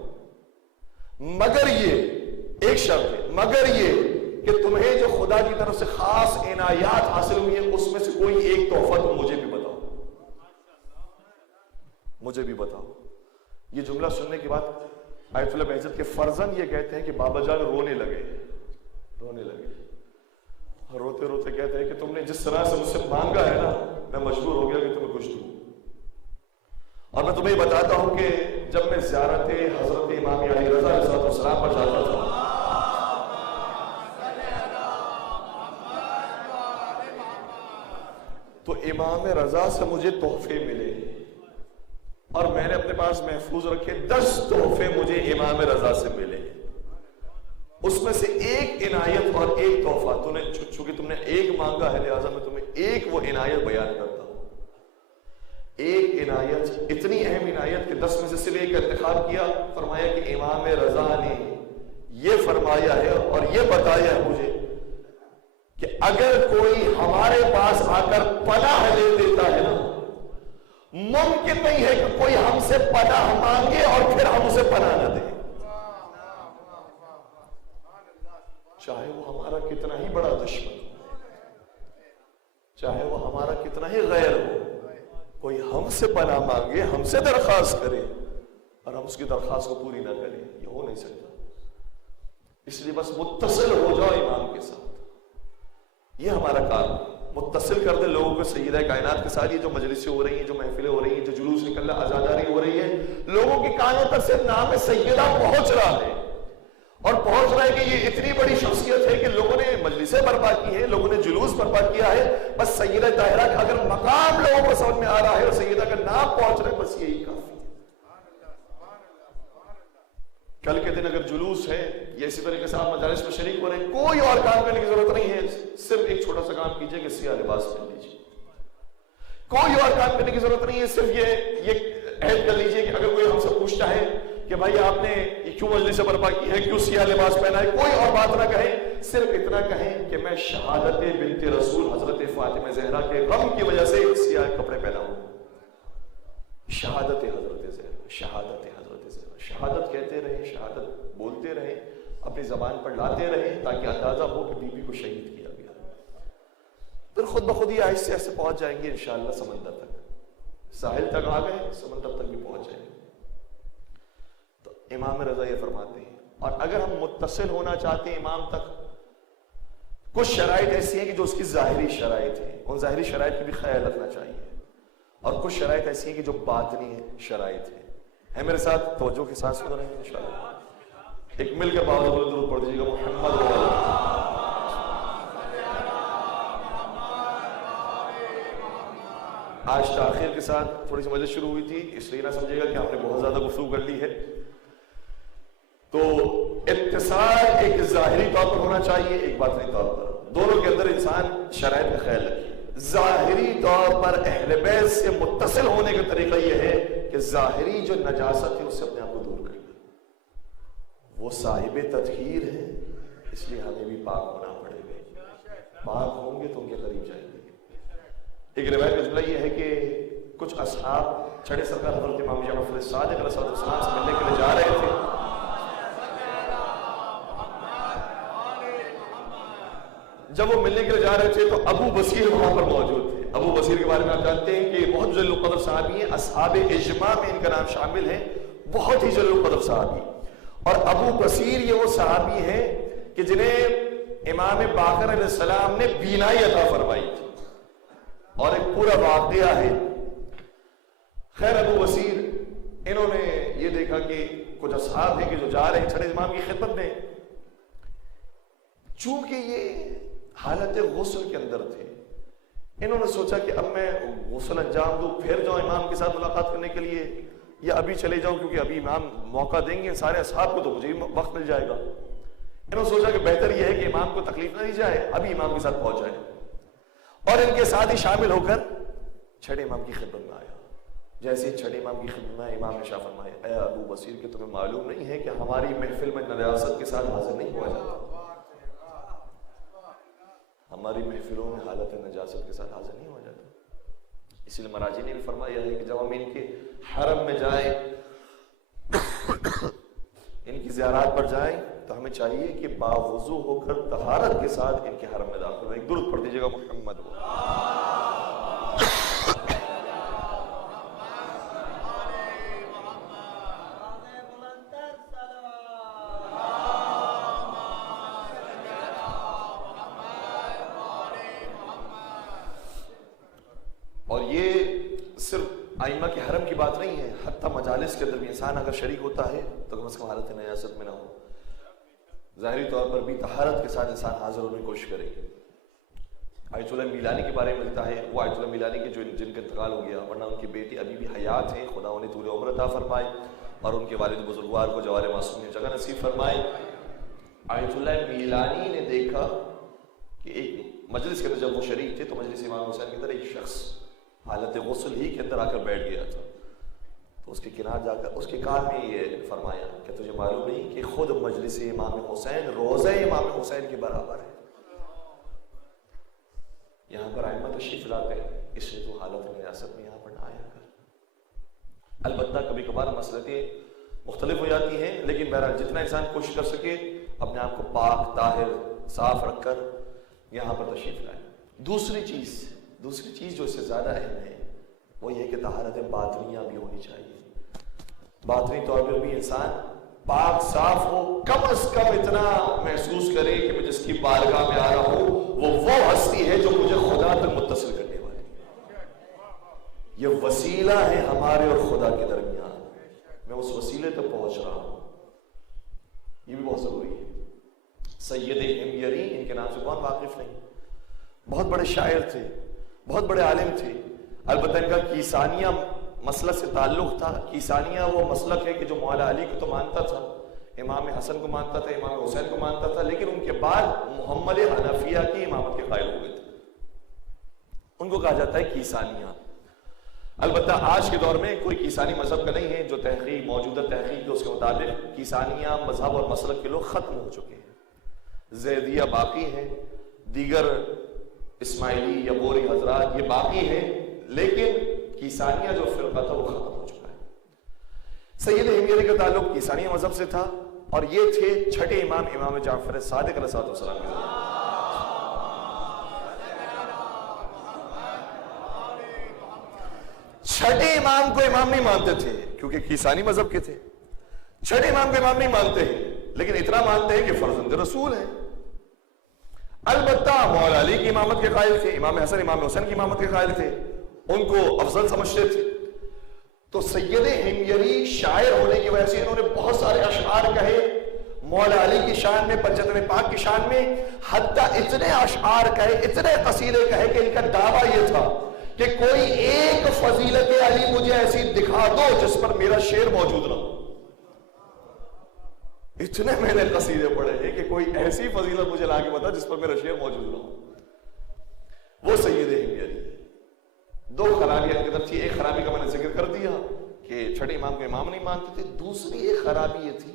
مگر یہ ایک شرط ہے، مگر یہ کہ تمہیں جو خدا کی طرف سے خاص عنایات حاصل ہوئی ہیں اس میں سے کوئی ایک تحفہ تم مجھے بھی بتاؤ، مجھے بھی بتاؤ۔ یہ جملہ سننے کے بعد آیت اللہ بہجت کے فرزند یہ کہتے ہیں کہ بابا جان رونے لگے، روتے روتے کہتے ہیں کہ تم نے جس طرح سے مجھ سے مانگا ہے نا، میں مجبور ہو گیا کہ تمہیں کچھ دوں۔ اور میں تمہیں بتاتا ہوں کہ جب میں زیارت حضرت امام علی رضا علیہ السلام پر جاتا تھا تو امام رضا سے مجھے تحفے ملے، اور میں نے اپنے پاس محفوظ رکھے 10 تحفے مجھے امام رضا سے ملے، اس میں سے ایک عنایت اور ایک تحفہ، چونکہ تم نے ایک مانگا ہے لہٰذا میں تمہیں ایک وہ عنایت بیان کرتا ہوں۔ ایک عنایت، اتنی اہم عنایت کہ 10 میں سے صرف ایک انتخاب کیا، فرمایا کہ امام رضا نے یہ فرمایا ہے اور یہ بتایا ہے مجھے کہ اگر کوئی ہمارے پاس آ کر پناہ لے دیتا ہے نا، ممکن نہیں ہے کہ کوئی ہم سے پناہ مانگے اور پھر ہم اسے پناہ نہ دیں، چاہے وہ ہمارا کتنا ہی بڑا دشمن ہو، چاہے وہ ہمارا کتنا ہی غیر ہو، کوئی ہم سے پناہ مانگے، ہم سے درخواست کرے اور ہم اس کی درخواست کو پوری نہ کریں، یہ ہو نہیں سکتا۔ اس لیے بس متصل ہو جاؤ امام کے ساتھ، یہ ہمارا کام ہے، متصل کر دے لوگوں کو سیدہ کائنات کے ساتھ۔ یہ جو مجلسیں ہو رہی ہیں، جو محفلیں ہو رہی ہیں، جو جلوس نکل رہا، عزاداری ہو رہی ہے، لوگوں کی کانوں تک سے نام سیدہ پہنچ رہا ہے، اور پہنچ رہا ہے کہ یہ اتنی بڑی شخصیت ہے کہ لوگوں نے مجلسیں برپا کی ہیں، لوگوں نے جلوس برپا کیا ہے، بس سیدہ طاہرہ کا اگر مقام لوگوں کو سمجھ میں آ رہا ہے اور سیدہ کا نام پہنچ رہا ہے، بس یہی کافی ہے۔ کل کے دن اگر جلوس ہے یا اسی طریقے سے آپ مجالس میں شریک ہو رہے ہیں، کوئی اور کام کرنے کی ضرورت نہیں ہے، صرف ایک چھوٹا سا کام کیجئے کہ سیاہ لباس پہن لیجیے، کوئی اور کام کرنے کی ضرورت نہیں ہے، صرف یہ عہد کر لیجئے کہ اگر کوئی ہم سے پوچھتا ہے کہ بھائی آپ نے کیوں مجلس برپا کی ہے، کیوں سیاہ لباس پہنا ہے، کوئی اور بات نہ کہیں، صرف اتنا کہیں کہ میں شہادت بنت رسول حضرت فاطمہ زہرا کے غم کی وجہ سے سیاہ کپڑے پہنا ہوں۔ شہادت حضرت زہرا، شہادت حضرت زہرا، شہادت کہتے رہیں، شہادت بولتے رہیں، اپنی زبان پر لاتے رہیں تاکہ اندازہ ہو کہ بی بی کو شہید کیا گیا، پھر خود بخود ہی آہستہ آہستہ پہنچ جائیں گے انشاءاللہ سمندر تک، ساحل تک آ گئے، سمندر تک بھی پہنچ جائیں گے۔ تو امام رضا یہ فرماتے ہیں، اور اگر ہم متصل ہونا چاہتے ہیں امام تک، کچھ شرائط ایسی ہیں کہ جو اس کی ظاہری شرائط ہیں، ان ظاہری شرائط کی بھی خیال رکھنا چاہیے، اور کچھ شرائط ایسی ہیں کہ جو باطنی شرائط ہیں۔ میرے ساتھ توجہ کے ساتھ سن رہے ہیں انشاءاللہ، ایک مل کے باوجود درود پڑھ دیجیے گا محمد و آج تاخیر کے ساتھ تھوڑی سی مجلس شروع ہوئی تھی، اس لیے نہ سمجھے گا کہ ہم نے بہت زیادہ گفتگو کر لی ہے، تو اتصال ایک ظاہری طور پر ہونا چاہیے، ایک باطنی طور پر، دونوں کے اندر انسان شرائط کا خیال رکھے۔ ظاہری طور پر اہل بیت سے متصل ہونے کا طریقہ یہ ہے کہ ظاہری جو نجاست ہے اس سے اپنے آپ کو دور کرنا۔ وہ صاحب تطہیر ہے، اس لیے ہمیں بھی پاک ہونا پڑے گا۔ پاک ہوں گے تو ان کے قریب جائیں گے۔ ایک روایت کا جملہ یہ ہے کہ کچھ اصحاب چھڑے سرکار حضرت امام جعفر صادق علیہ السلام سے ملنے کے لیے جا رہے تھے۔ جب وہ ملنے کے لیے جا رہے تھے تو ابو بصیر وہاں پر موجود تھے۔ ابو بصیر کے بارے میں آپ جانتے ہیں کہ بہت جلیل القدر صحابی ہیں، اصحاب اجماع میں ان کا نام شامل ہے، بہت ہی جلیل القدر صحابی۔ اور ابو بصیر یہ وہ صحابی ہیں کہ جنہیں امام باقر علیہ السلام نے بینائی عطا فرمائی تھی، اور ایک پورا واقعہ ہے۔ خیر ابو بصیر انہوں نے یہ دیکھا کہ کچھ اصحاب ہیں کہ جو جا رہے ہیں چھڑے امام کی خدمت میں، چونکہ یہ حالت غسل کے اندر تھے، انہوں نے سوچا کہ اب میں غسل انجام دوں، پھر جاؤں امام کے ساتھ ملاقات کرنے کے لیے، یا ابھی چلے جاؤں کیونکہ ابھی امام موقع دیں گے سارے اصحاب کو تو مجھے بھی وقت مل جائے گا۔ انہوں نے سوچا کہ بہتر یہ ہے کہ امام کو تکلیف نہ دی جائے، ابھی امام کے ساتھ پہنچ جائے، اور ان کے ساتھ ہی شامل ہو کر چھٹے امام کی خدمت میں آیا۔ جیسے چھٹے امام کی خدمت میں امام نے شاہ فرمایا، اے ابو بصیر کہ تمہیں معلوم نہیں ہے کہ ہماری محفل میں نجاست کے ساتھ حاضر نہیں ہوا جاتا، ہماری محفلوں میں حالت نجاست کے ساتھ حاضر نہیں ہوا جاتا۔ اسی لیے مراجی نے بھی فرمایا ہے کہ جب ہم ان کے حرم میں جائیں، ان کی زیارات پر جائیں، تو ہمیں چاہیے کہ باوضو ہو کر طہارت کے ساتھ ان کے حرم میں داخل ہو۔ ایک درود پڑھ دیجیے گا محمد ہو۔ اور یہ صرف ائمہ کے حرم کی بات نہیں ہے، حتیٰ مجالس کے اندر بھی انسان اگر شریک ہوتا ہے تو کم از کم حالت نجاست میں نہ ہو، ظاہری طور پر بھی طہارت کے ساتھ انسان حاضر ہونے کی کوشش کرے۔ آیت اللہ میلانی کے بارے میں ملتا ہے، وہ آیت اللہ میلانی کے جن کا انتقال ہو گیا، ورنہ ان کی بیٹی ابھی بھی حیات ہیں، خدا انہیں طول عمر عطا فرمائے، اور ان کے والد بزرگوار کو جوار معصوم میں جگہ نصیب فرمائے۔ آیت اللہ میلانی نے دیکھا کہ ایک مجلس کے اندر جب وہ شریک تھے تو مجلس امام حسین کے اندر ایک شخص حالت غسل ہی کے اندر آ کر بیٹھ گیا تھا، تو اس کے کنار جا کر اس کے کان میں یہ فرمایا کہ تجھے معلوم نہیں کہ خود مجلس امام حسین روضہ امام حسین کے برابر ہے، یہاں پر ائمہ تشریف لاتے ہیں، اس لیے تو حالت نجاست میں یہاں پر نہ آیا کر۔ البتہ کبھی کبھار مسئلتیں مختلف ہو جاتی ہیں، لیکن بہرحال جتنا انسان کوشش کر سکے اپنے آپ کو پاک طاہر صاف رکھ کر یہاں پر تشریف لائے۔ دوسری چیز جو اس سے زیادہ اہم ہے وہ یہ کہ طہارت باطنیہ بھی ہونی چاہیے۔ باطنی طور پر بھی انسان پاک صاف ہو، کم از کم اتنا محسوس کرے کہ میں جس کی بارگاہ میں آ رہا ہوں وہ ہستی ہے جو مجھے خدا تک متصل کرنے والی، یہ وسیلہ ہے ہمارے اور خدا کے درمیان، میں اس وسیلے تک پہنچ رہا ہوں، یہ بھی بہت ضروری ہے۔ سید ہمگیری، ان کے نام سے کون واقف نہیں، بہت بڑے شاعر تھے، بہت بڑے عالم تھے، البتہ ان کا کیسانیہ مسلک سے تعلق تھا۔ کیسانیہ وہ مسلک ہے کہ جو مولا علی کو تو مانتا تھا، امام حسن کو مانتا تھا، امام حسین کو مانتا تھا، لیکن ان کے بعد محمد حنفیہ کی امامت کے قائل ہو گئے تھے، ان کو کہا جاتا ہے کیسانیہ۔ البتہ آج کے دور میں کوئی کیسانی مذہب کا نہیں ہے، جو تحقیق موجودہ تحقیق ہے اس کے مطابق کیسانیہ مذہب اور مسلک کے لوگ ختم ہو چکے ہیں، زیدیہ باقی ہیں، دیگر اسماعیلی یا بوری حضرات یہ باقی ہیں، لیکن کیسانیہ جو فرقہ تھا وہ ختم ہو چکا ہے۔ سید ہمگیری کا تعلق کیسانیہ مذہب سے تھا، اور یہ تھے چھٹے امام جعفر صادق علیہ السلام کے زمانے۔ چھٹے امام کو امام نہیں مانتے تھے کیونکہ کیسانی مذہب کے تھے، چھٹے امام کو امام نہیں مانتے ہیں، لیکن اتنا مانتے ہیں کہ فرزند رسول ہے۔ البتہ مولا علی کی امامت کے قائل تھے، امام حسن امام حسین کی امامت کے قائل تھے، ان کو افضل سمجھتے تھے۔ تو سید ہمگیری شاعر ہونے کی وجہ سے انہوں نے بہت سارے اشعار کہے مولا علی کی شان میں، پنجتن پاک کی شان میں، حتیٰ اتنے اشعار کہے، اتنے قصیدے کہے کہ ان کا دعویٰ یہ تھا کہ کوئی ایک فضیلت علی مجھے ایسی دکھا دو جس پر میرا شعر موجود نہ ہو۔ اتنے میں نے قصیدے پڑھے ہیں کہ کوئی ایسی فضیلت مجھے لا کے بتا جس پر میرا شعر موجود نہ ہو. وہ سید ہمگری. دو خرابیاں کی طرف تھی. ایک خرابی کا میں نے ذکر کر دیا کہ چھٹے امام کو امام نہیں مانتے تھے. دوسری ایک خرابی یہ تھی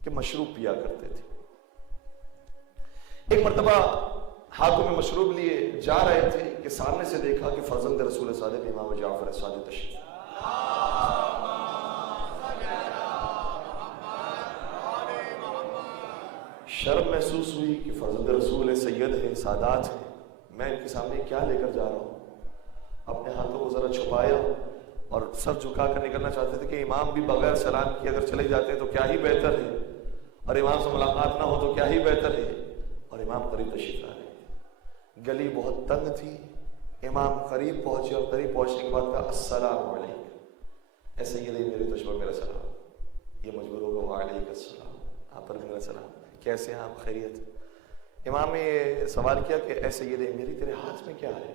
کہ مشروب پیا کرتے تھے. ایک مرتبہ ہاتھوں میں مشروب لیے جا رہے تھے کہ سامنے سے دیکھا کہ فرزند رسول صادق امام جعفر صادق تشریف. شرم محسوس ہوئی کہ فرزند رسول سید ہیں، سادات ہیں، میں ان کے سامنے کیا لے کر جا رہا ہوں. اپنے ہاتھوں کو ذرا چھپایا اور سر جھکا کر نکلنا چاہتے تھے کہ امام بھی بغیر سلام کیے اگر چلے جاتے ہیں تو کیا ہی بہتر ہے، اور امام سے ملاقات نہ ہو تو کیا ہی بہتر ہے. اور امام قریب تشریف لا رہے. گلی بہت تنگ تھی. امام قریب پہنچے اور قریب پہنچنے کے بعد کہا السلام علیکم. ایسے یہ نہیں میری تشبہ میرا سلام. یہ مجبور ہوگا وعلیکم السلام. آپ پر میرا سلام. کیسے ہیں آپ؟ خیریت. امام نے سوال کیا کہ ایسے یہ دے میری تیرے ہاتھ میں کیا ہے؟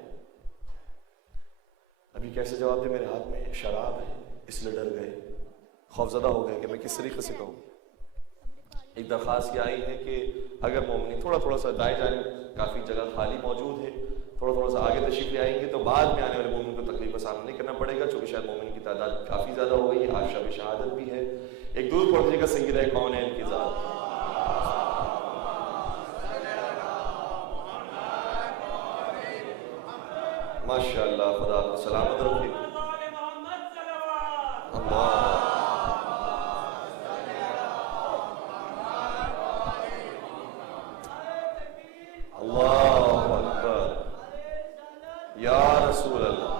ابھی کیسے جواب دے؟ میرے ہاتھ میں شراب ہے. اس لیے ڈر گئے، خوفزدہ ہو گئے کہ میں کس طریقے سے کہوں. ایک درخواست یہ آئی ہے کہ اگر مومنین تھوڑا سا دائیں جانب کافی جگہ خالی موجود ہے، تھوڑا سا آگے تشریف لے آئیں گے تو بعد میں آنے والے مومن کو تکلیف کا سامنا نہیں کرنا پڑے گا، چونکہ شاید مومن کی تعداد کافی زیادہ ہو گئی ہے. آج شب شہادت بھی ہے. ایک درود پڑھ دیجیے گا سیدہ کونین کی ذات. ماشاءاللہ. خدا کو سلامت رکھے. اللہ اللہ اکبر. یا رسول اللہ،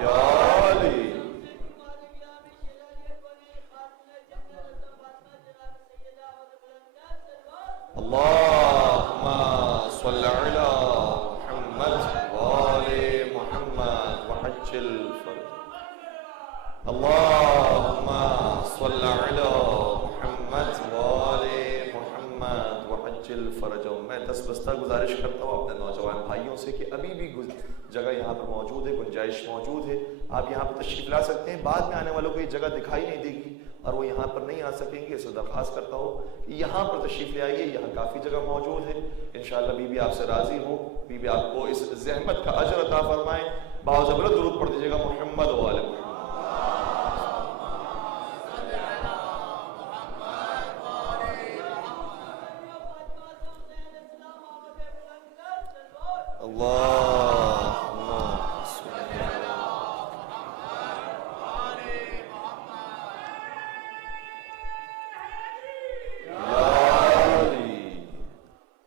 یا علی. اللہم صل علی محمد وآل محمد وحجل فرج. اللہم صل علی محمد وآل محمد وحجل فرج. میں دستبستہ گزارش کرتا ہوں اپنے نوجوان بھائیوں سے کہ ابھی بھی جگہ یہاں پر موجود ہے، گنجائش موجود ہے. آپ یہاں پر تشریف لا سکتے ہیں. بعد میں آنے والوں کو یہ جگہ دکھائی نہیں دے گی اور وہ یہاں پر نہیں آ سکیں گے. اس سے درخواست کرتا ہوں کہ یہاں پر تشریف لے آئیے. یہاں کافی جگہ موجود ہے. انشاءاللہ بی بی آپ سے راضی ہوں. بی بی آپ کو اس زحمت کا اجر عطا فرمائیں. باوجہ درود پڑھ دیجیے گا محمد و آل محمد.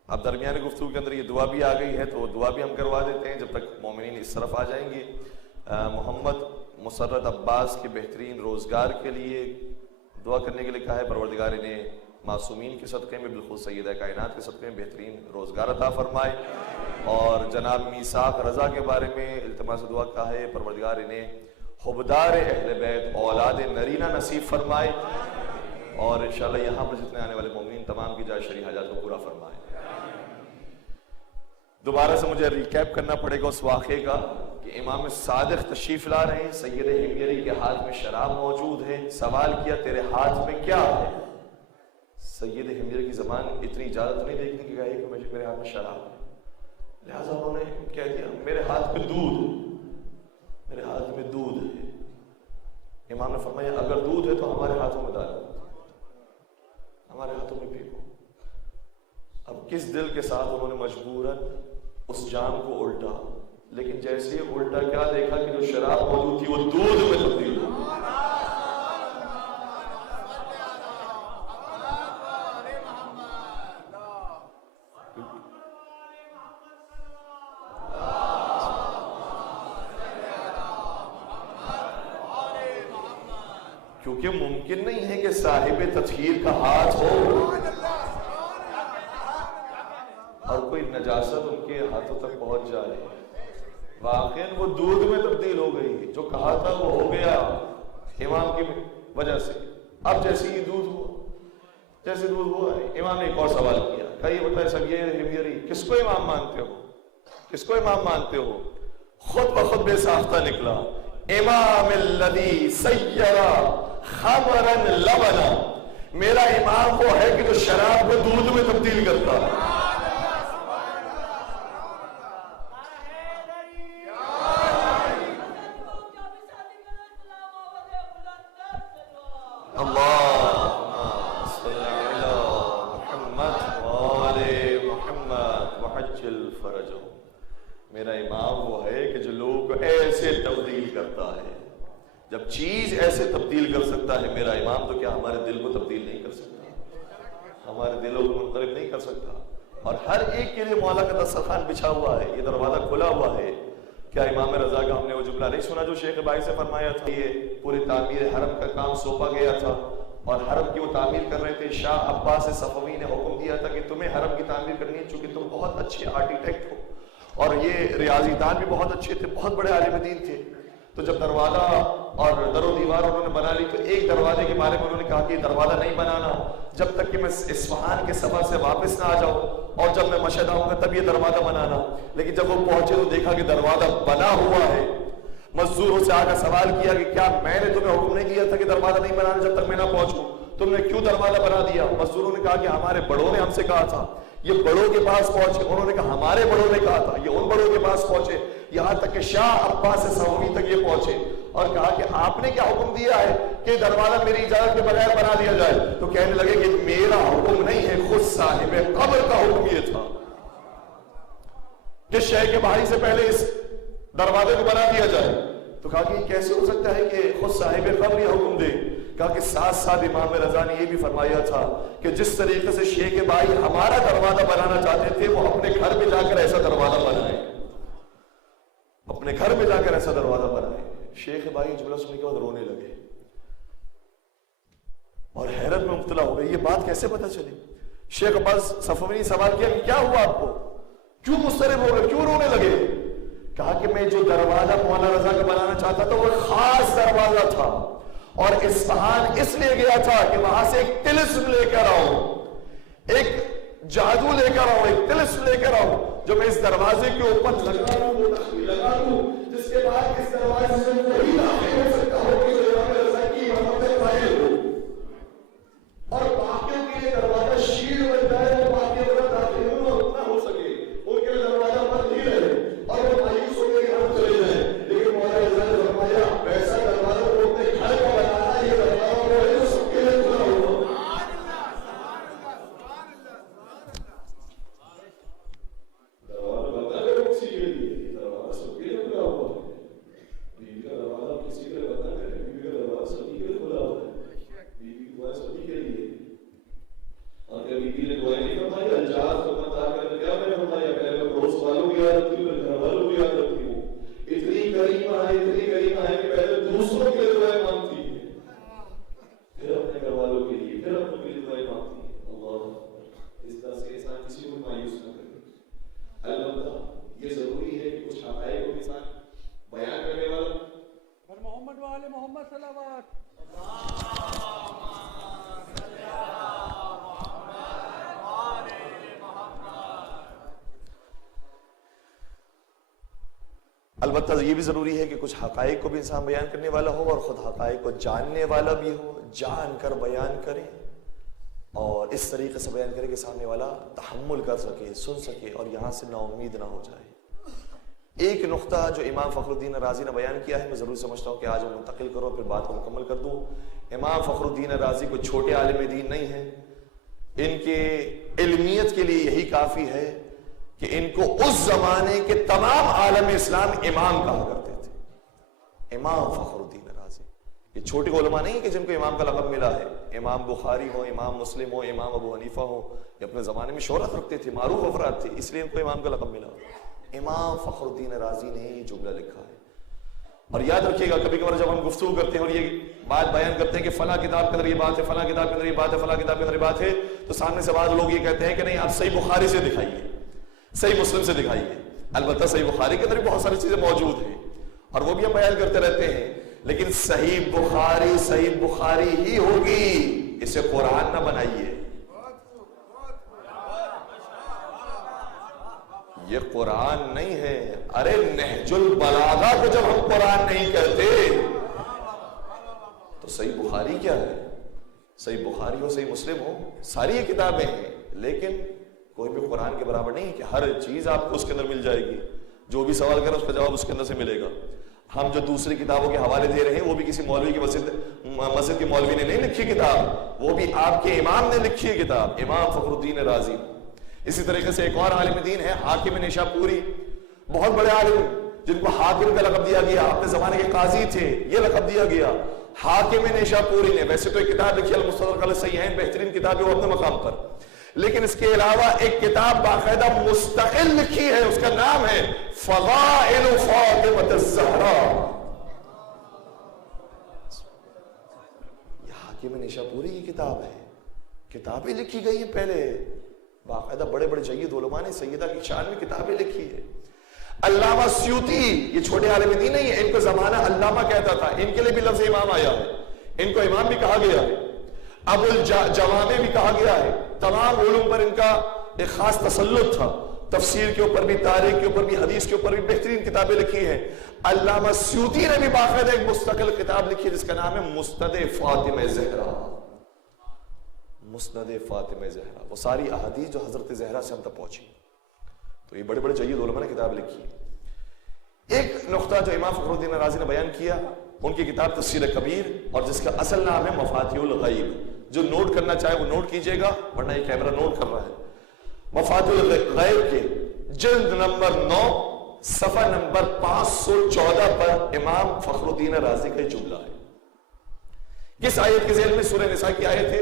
اب درمیان گفتگو کے اندر یہ دعا بھی آ گئی ہے تو دعا بھی ہم کروا دیتے ہیں جب تک مومنین اس طرف آ جائیں گے. محمد مسرت عباس کے بہترین روزگار کے لیے دعا کرنے کے لیے کہا ہے. پروردگار نے معصومین کے صدقے میں بالخصوص سیدہ کائنات کے صدقے میں بہترین روزگار عطا فرمائے. اور جناب میثاق رضا کے بارے میں التماس دعا کہا ہے. پروردگار نے حبدار اہل بیت اولاد نرینہ نصیب فرمائے اور انشاءاللہ یہاں پر جتنے آنے والے مومنین تمام کی جائے شرعی حاجات کو پورا فرمائے. دوبارہ سے مجھے ریکیپ کرنا پڑے گا اس واقعے کا کہ امام صادق تشریف لا رہے ہیں. سید ہمگری کے ہاتھ میں شراب موجود ہے. سوال کیا تیرے ہاتھ میں کیا ہے؟ سید ہمگری کی زبان اتنی اجازت نہیں دیکھنے کی گئی کہ میرے ہاتھ میں شراب ہے. لہٰذا انہوں نے کہہ دیا میرے ہاتھ میں دودھ ہے، میرے ہاتھ میں دودھ ہے. امام نے فرمایا اگر دودھ ہے تو ہمارے ہاتھوں میں ڈالو، ہمارے ہاتھوں میں پھینکو. اب کس دل کے ساتھ انہوں نے مجبوراً اس جام کو الٹا، لیکن جیسے ہی الٹا کیا دیکھا کہ جو شراب موجود تھی وہ دودھ میں تبدیل ہو گئی. کیونکہ ممکن نہیں ہے کہ صاحب تطہیر کا ہاتھ ہو اور کوئی نجاست ان کے ہاتھوں تک پہنچ جائے. واقعاً وہ دودھ میں تبدیل ہو گئی. جو کہا تھا وہ ہو گیا امام کی وجہ سے. اب جیسے ہی دودھ ہوا امام نے ایک اور سوال کیا. کہا یہ بتائے سب یہ ہمگری کس کو امام مانتے ہو؟ کس کو امام مانتے ہو؟ خود بخود بے ساختہ نکلا امام الذی سیرا خمرا لبنا میرا امام وہ ہے کہ جو شراب کو دودھ میں تبدیل کرتا ہے. میرا امام وہ ہے کہ جو لوگوں کو ایسے تبدیل کرتا ہے. جب چیز ایسے تبدیل کر سکتا ہے میرا امام, تو کیا ہمارے دل کو تبدیل نہیں کر سکتا؟ ہمارے دلوں کو منقلب نہیں کر سکتا؟ اور ہر ایک کے لیے مولا کا دسترخوان بچھا ہوا ہے, یہ دروازہ کھلا ہوا ہے. کیا امام رضا کا ہم نے وہ جملہ نہیں سنا جو شیخ بائی سے فرمایا تھا؟ یہ پوری تعمیر حرم کا کام سونپا گیا تھا اور حرم کی وہ تعمیر کر رہے تھے. شاہ عباس صفوی نے حکم دیا تھا کہ تمہیں حرم کی تعمیر کرنی ہے, چونکہ تم بہت اچھے آرکیٹیکٹ ہو اور یہ ریاضی دان بھی بہت اچھے تھے, بہت بڑے عالم دین تھے. تو جب دروازہ اور در و دیوار انہوں نے بنا لی تو ایک دروازے کے بارے میں انہوں نے کہا کہ یہ دروازہ نہیں بنانا جب تک کہ میں اصفہان کے سفر سے واپس نہ آ جاؤں, اور جب میں مشہد آؤں گا تب یہ دروازہ بنانا. لیکن جب وہ پہنچے تو دیکھا کہ دروازہ بنا ہوا ہے. مزدوروں سے آ کر سوال کیا کہ کیا میں نے تمہیں حکم نہیں دیا تھا کہ دروازہ نہیں بنانا جب تک میں نہ پہنچوں؟ تم نے کیوں دروازہ بنا دیا؟ مزدوروں نے کہا کہ ہمارے بڑوں نے ہم سے کہا تھا. یہ بڑوں کے پاس پہنچے, انہوں نے کہا ہمارے بڑوں نے کہا تھا. یہ ان بڑوں کے پاس پہنچے, یہاں تک کہ شاہ عباس صفوی تک یہ پہنچے اور کہا کہ آپ نے کیا حکم دیا ہے کہ دروازہ میری اجازت کے بغیر بنا دیا جائے؟ تو کہنے لگے کہ میرا حکم نہیں ہے, خود صاحب قبر کا حکم یہ تھا کہ شہر کے بھائی سے پہلے اس دروازے کو بنا دیا جائے. تو کہا کہ یہ کیسے ہو سکتا ہے کہ خود صاحب قبر یہ حکم دے؟ کہا کہ ساتھ ساتھ امام رضا نے یہ بھی فرمایا تھا کہ جس طریقے سے شیخ کے بھائی ہمارا دروازہ بنانا چاہتے تھے وہ اپنے گھر میں جا کر ایسا دروازہ بنائے, اپنے گھر میں جا کر ایسا دروازہ بنائے. شیخ بھائی جملہ سننے کے بعد رونے لگے اور حیرت میں مبتلا ہو گئے, یہ بات کیسے پتہ چلی؟ شیخ عباس صفوی نے سوال کیا کہ کیا ہوا آپ کو, کیوں مضطرب ہو گئے, کیوں رونے لگے؟ کہا کہ میں جو دروازہ مولانا رضا کا بنانا چاہتا تھا وہ خاص دروازہ تھا اور اصفہان اس لیے گیا تھا کہ وہاں سے ایک طلسم لے کر آؤں, ایک جادو لے کر آؤں, ایک طلسم لے کر آؤں جو میں اس دروازے کے اوپر لگا دوں جس کے بعد اس دروازے سے وہی داخل ہو سکتا ہو کہ جو امام رضا کی امامت میں قائل ہو, اور باقیوں کے لیے دروازہ شیر بن جائے, وہ باقی وقت داخل نہ ہو سکے, ان کے لیے دروازہ بند ہی رہے اور وہ مایوس ہو کے ہم چلے جائیں. لیکن مولانا رضا نے فرمایا ویسا دروازہ وہ اپنے گھر کا بنانا, یہ دروازہ وہ ہے جو سب کے لیے کھلا ہوا. البتہ یہ بھی ضروری ہے کہ کچھ حقائق کو بھی انسان بیان کرنے والا ہو اور خود حقائق کو جاننے والا بھی ہو, جان کر بیان کرے اور اس طریقے سے بیان کرے کہ سامنے والا تحمل کر سکے, سن سکے اور یہاں سے نا امید نہ ہو جائے. ایک نقطہ جو امام فخر الدین رازی نے بیان کیا ہے میں ضرور سمجھتا ہوں کہ آج وہ منتقل کرو پھر بات کو مکمل کر دوں. امام فخر الدین رازی کو چھوٹے عالم دین نہیں ہیں, ان کے علمیت کے لیے یہی کافی ہے کہ ان کو اس زمانے کے تمام عالم اسلام امام کہا کرتے تھے. امام فخر الدین رازی یہ چھوٹے علماء نہیں کہ جن کو امام کا لقب ملا ہے. امام بخاری ہو, امام مسلم ہو, امام ابو حنیفہ ہو, یہ اپنے زمانے میں شہرت رکھتے تھے, معروف افراد تھے, اس لیے ان کو امام کا لقب ملا. امام فخر الدین رازی نے یہ جملہ لکھا ہے. اور یاد رکھیے گا کبھی کبھار جب ہم گفتگو کرتے ہیں اور یہ بات بیان کرتے ہیں کہ فلاں کتاب کے اندر یہ بات ہے, فلاں کتاب کے اندر یہ بات ہے, فلاں کتاب کے اندر یہ بات ہے, تو سامنے سے بعض لوگ یہ کہتے ہیں کہ نہیں آپ صحیح بخاری سے دکھائیے, صحیح مسلم سے دکھائیے. البتہ صحیح بخاری کے اندر بہت ساری چیزیں موجود ہیں اور وہ بھی ہم بیان کرتے رہتے ہیں, لیکن صحیح بخاری ہی ہوگی, اسے قرآن نہ بنائیے. یہ قرآن نہیں ہے. ارے نہج البلاغہ کو جب ہم قرآن نہیں کرتے تو صحیح بخاری کیا ہے؟ صحیح بخاری ہو، صحیح مسلم ہو، ساری یہ کتابیں ہیں، لیکن کوئی بھی قرآن کے برابر نہیں کہ ہر چیز آپ کو اس کے اندر مل جائے گی، جو بھی سوال کرے اس کا جواب اس کے اندر سے ملے گا۔ ہم جو دوسری کتابوں کے حوالے دے رہے ہیں وہ بھی کسی مولوی کی مسجد کے مولوی نے نہیں لکھی کتاب، وہ بھی آپ کے امام نے لکھی ہے کتاب، امام فخر الدین رازی۔ اسی طریقے سے ایک اور عالم دین ہے حاکم نیشاپوری، بہت بڑے عالم جن کو حاکم کا لقب دیا گیا، اپنے زمانے کے قاضی تھے، یہ لقب دیا گیا حاکم نیشاپوری نے۔ ویسے تو ایک کتاب لکھی المستدرک علی الصحیحین، بہترین کتاب ہے وہ اپنے مقام پر، لیکن اس کے علاوہ ایک کتاب باقاعدہ مستقل لکھی ہے، اس کا نام ہے فضائل فاطمہ الزہرا۔ یہ حاکم نیشاپوری کی کتاب ہے، کتابیں لکھی گئی ہیں پہلے، باقاعدہ بڑے بڑے جید علماء نے سیدہ کی شان میں کتابیں لکھی ہے۔ علامہ سیوطی، یہ چھوٹے عالم دین نہیں ہے، ان کو زمانہ علامہ کہتا تھا، ان کے لیے بھی لفظ امام آیا ہے، ان کو امام بھی کہا گیا ہے، ابو الجوامع بھی کہا گیا ہے۔ تمام علوم پر ان کا ایک خاص تسلط تھا، تفسیر کے اوپر بھی، تاریخ کے اوپر بھی، حدیث کے اوپر بھی بہترین کتابیں لکھی ہیں۔ علامہ سیوطی نے بھی باقاعدہ ایک مستقل کتاب لکھی ہے جس کا نام ہے مسند فاطمہ زہرا۔ مسند فاطمہ زہرا، وہ ساری احادیث جو حضرت زہرا سے ہم تک پہنچی، تو یہ بڑے بڑے جید علماء نے کتاب لکھی ہے۔ ایک نقطہ جو امام فخر الدین رازی نے بیان کیا، ان کی کتاب تفسیر کبیر، اور جس کا اصل نام ہے مفاتیح الغیب، جو نوٹ کرنا چاہے وہ نوٹ کیجئے گا، ورنہ یہ کیمرہ نوٹ کر رہا ہے۔ مفاتیح الغیب کے جلد نمبر 9 صفحہ نمبر 514 پر امام فخر الدین رازی کا جملہ ہے۔ کس آیت کے ذیل میں؟ سورہ نساء کی آیت ہے،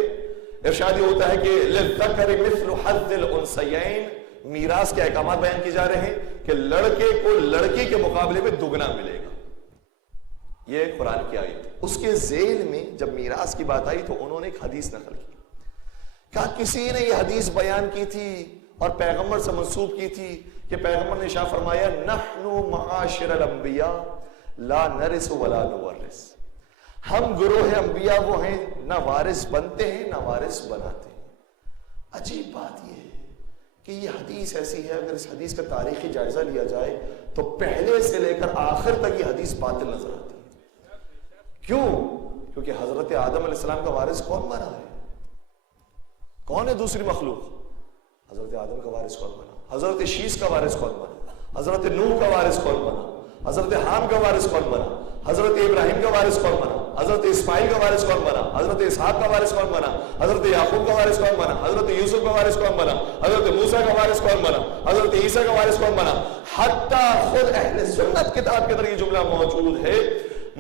ارشاد ہوتا ہے کہ للذکر مثل حظ الانثیین، میراث کے احکامات بیان کی جا رہے ہیں کہ لڑکے کو لڑکی کے مقابلے میں دگنا ملے گا، یہ قرآن کی آیت ہے۔ اس کے ذیل میں جب میراث کی بات آئی تو انہوں نے ایک حدیث نقل کی، کہا کسی نے یہ حدیث بیان کی تھی اور پیغمبر سے منسوب کی تھی کہ پیغمبر نے ارشاد فرمایا نحن معاشر الانبیاء لا نرث ولا نورث، ہم گروہ انبیاء وہ ہیں نہ وارث بنتے ہیں نہ وارث بناتے ہیں۔ عجیب بات یہ ہے کہ یہ حدیث ایسی ہے، اگر اس حدیث کا تاریخی جائزہ لیا جائے تو پہلے سے لے کر آخر تک یہ حدیث باطل نظر آتی ہے۔ کیوں؟ کیونکہ حضرت آدم علیہ السلام کا وارث کون بنا ہے؟ کون ہے دوسری مخلوق؟ حضرت آدم کا وارث کون بنا؟ حضرت شیس کا وارث کون بنا؟ حضرت نوح کا وارث کون بنا؟ حضرت حام کا وارث کون بنا؟ حضرت ابراہیم کا وارث کون بنا؟ حضرت اسماعیل کا وارث کون بنا؟ حضرت اسحاق کا وارث کون بنا؟ حضرت یعقوب کا وارث کون بنا؟ حضرت یوسف کا وارث کون بنا؟ حضرت موسیٰ کا وارث کون بنا؟ حضرت عیسیٰ کا وارث کون بنا؟ حتیٰ خود اہل سنت کتاب کے اندر یہ جملہ موجود ہے۔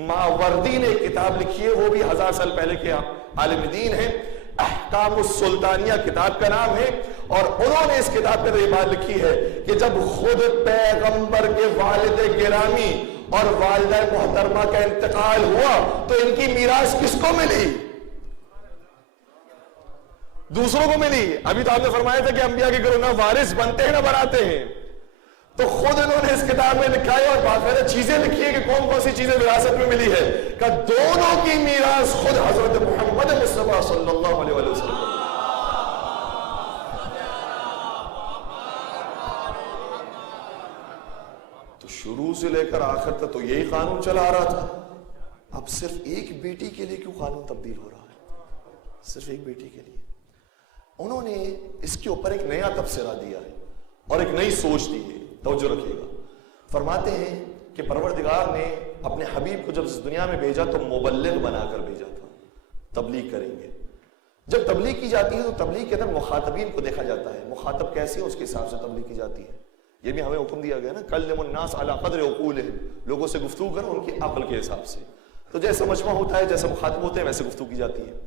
ماوردی نے کتاب لکھی ہے، وہ بھی 1000 سال پہلے کے عالم دین ہیں، احکام السلطانیہ کتاب کا نام ہے، اور انہوں نے اس کتاب کے اندر یہ بات لکھی ہے کہ جب خود پیغمبر کے والد گرامی اور والدہ محترمہ کا انتقال ہوا تو ان کی میراث کس کو ملی؟ دوسروں کو ملی۔ ابھی تو آپ نے فرمایا تھا کہ انبیاء کے گروہ نہ وارث بنتے ہیں نہ بناتے ہیں، تو خود انہوں نے اس کتاب میں لکھا ہے اور باقاعدہ چیزیں لکھی ہے کہ کون کون سی چیزیں وراثت میں ملی ہے، کہ دونوں کی میراث خود حضرت محمد مصطفیٰ صلی اللہ علیہ وسلم۔ تو شروع سے لے کر آخر تک تو یہی قانون چلا آ رہا تھا، اب صرف ایک بیٹی کے لیے کیوں قانون تبدیل ہو رہا ہے؟ صرف ایک بیٹی کے لیے۔ انہوں نے اس کے اوپر ایک نیا تبصرہ دیا ہے اور ایک نئی سوچ دی ہے، توجہ رکھیے گا۔ فرماتے ہیں کہ پروردگار نے اپنے حبیب کو جب اس دنیا میں بھیجا تو مبلغ بنا کر بھیجا تھا، تبلیغ کریں گے۔ جب تبلیغ کی جاتی ہے تو تبلیغ کے اندر مخاطبین کو دیکھا جاتا ہے، مخاطب کیسے ہے اس کے حساب سے تبلیغ کی جاتی ہے۔ یہ بھی ہمیں حکم دیا گیا نا، کلم الناس علی قدر عقولہم، لوگوں سے گفتگو کرو ان کی عقل کے حساب سے۔ تو جیسا مجمع ہوتا ہے، جیسا مخاطب ہوتے ہیں، ویسے گفتگو کی جاتی ہے۔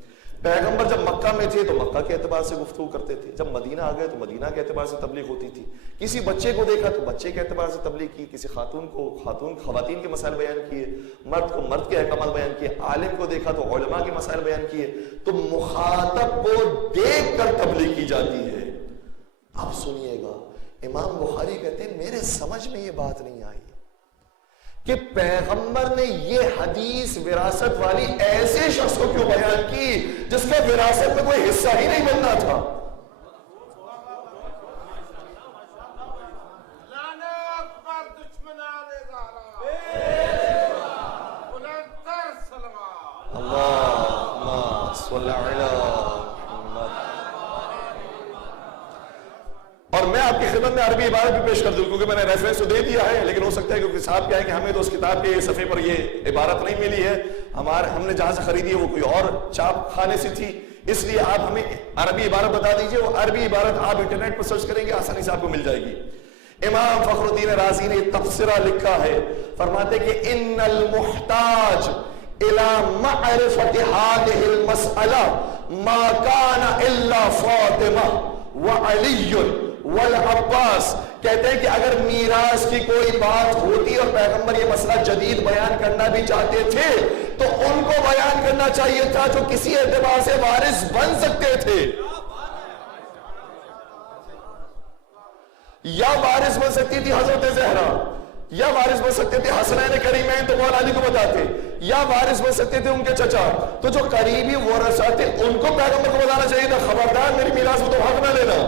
پیغمبر جب مکہ میں تھے تو مکہ کے اعتبار سے گفتگو کرتے تھے، جب مدینہ آ گئے تو مدینہ کے اعتبار سے تبلیغ ہوتی تھی۔ کسی بچے کو دیکھا تو بچے کے اعتبار سے تبلیغ کی، کسی خاتون کو خواتین کے مسائل بیان کیے، مرد کو مرد کے احکامات بیان کیے، عالم کو دیکھا تو علماء کے مسائل بیان کیے۔ تو مخاطب کو دیکھ کر تبلیغ کی جاتی ہے۔ اب سنیے گا، امام بخاری کہتے ہیں میرے سمجھ میں یہ بات نہیں آئی کہ پیغمبر نے یہ حدیث وراثت والی ایسے شخص کو کیوں بیان کی جس کا وراثت میں کوئی حصہ ہی نہیں بننا تھا۔ اللہم صلی علی آپ کی خدمت میں عربی عبارت بھی پیش کر دوں کیونکہ میں نے ریفرنس تو دے دیا ہے، لیکن ہو سکتا ہے کیونکہ صاحب کیا ہے کہ ہمیں تو اس کتاب کے صفحے پر یہ عبارت نہیں ملی ہے، ہم نے جہاں سے خریدی ہے وہ کوئی اور چھاپ خانے سے تھی، اس لیے آپ ہمیں عربی عبارت بتا دیجئے، وہ عربی عبارت آپ انٹرنیٹ پر سرچ کریں گے آسانی سے آپ کو مل جائے گی۔ امام فخر الدین رازی نے تبصرہ لکھا ہے، فرماتے کہ ان المحتاج الى معرفت هذه المسألة ما كان الا فاطمہ وعلی والعباس، کہتے ہیں کہ اگر میراث کی کوئی بات ہوتی اور پیغمبر یہ مسئلہ جدید بیان کرنا بھی چاہتے تھے تو ان کو بیان کرنا چاہیے تھا جو کسی اعتبار سے وارث بن سکتے تھے، یا وارث بن سکتی تھی حضرت زہرا، یا وارث بن سکتے تھے حسنین کریمین تو مولا علی کو بتاتے، یا وارث بن سکتے تھے ان کے چچا، تو جو قریبی ورثہ تھے ان کو پیغمبر کو بتانا چاہیے تھا خبردار میری میراث میں تم حق نہ لینا،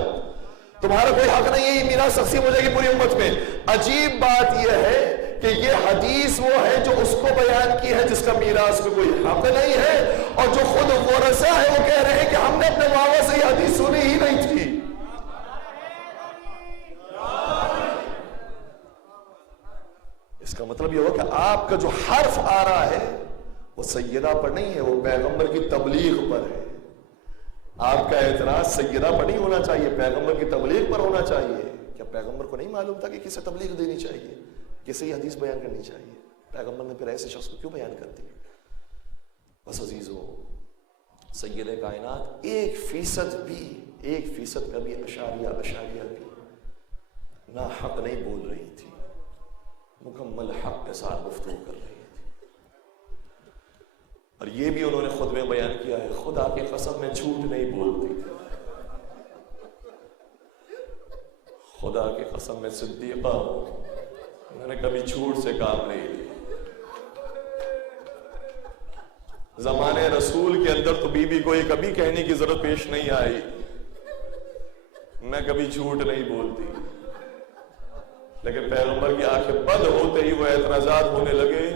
تمہارا کوئی حق نہیں ہے، یہ میراث تقسیم ہو جائے گی پوری امت میں۔ عجیب بات یہ ہے کہ یہ حدیث وہ ہے جو اس کو بیان کی ہے جس کا میراث میں کوئی حق نہیں ہے، اور جو خود ورثہ ہے وہ کہہ رہے ہیں کہ ہم نے اپنے بابا سے یہ حدیث سنی ہی نہیں تھی۔ اس کا مطلب یہ ہو کہ آپ کا جو حرف آ رہا ہے وہ سیدہ پر نہیں ہے، وہ پیغمبر کی تبلیغ پر ہے۔ آپ کا اعتراض سیدہ پر نہیں ہونا چاہیے، پیغمبر کی تبلیغ پر ہونا چاہیے۔ کیا پیغمبر کو نہیں معلوم تھا کہ کسے تبلیغ دینی چاہیے، کسے یہ حدیث بیان کرنی چاہیے؟ پیغمبر نے پھر ایسے شخص کو کیوں بیان کر دی؟ بس عزیزو، سید کائنات 1% کا بھی اشاریہ بھی نہ حق نہیں بول رہی تھی، مکمل حق کے ساتھ گفتگو کر رہی تھی، اور یہ بھی انہوں نے خود میں بیان کیا ہے، خدا کی قسم میں جھوٹ نہیں بولتی، خدا کی قسم میں صدیقہ ہوں، میں نے کبھی جھوٹ سے کام نہیں لیا۔ زمانے رسول کے اندر تو بی بی کو یہ کبھی کہنے کی ضرورت پیش نہیں آئی میں کبھی جھوٹ نہیں بولتی، لیکن پیغمبر کی آنکھیں بند ہوتے ہی وہ اعتراضات ہونے لگے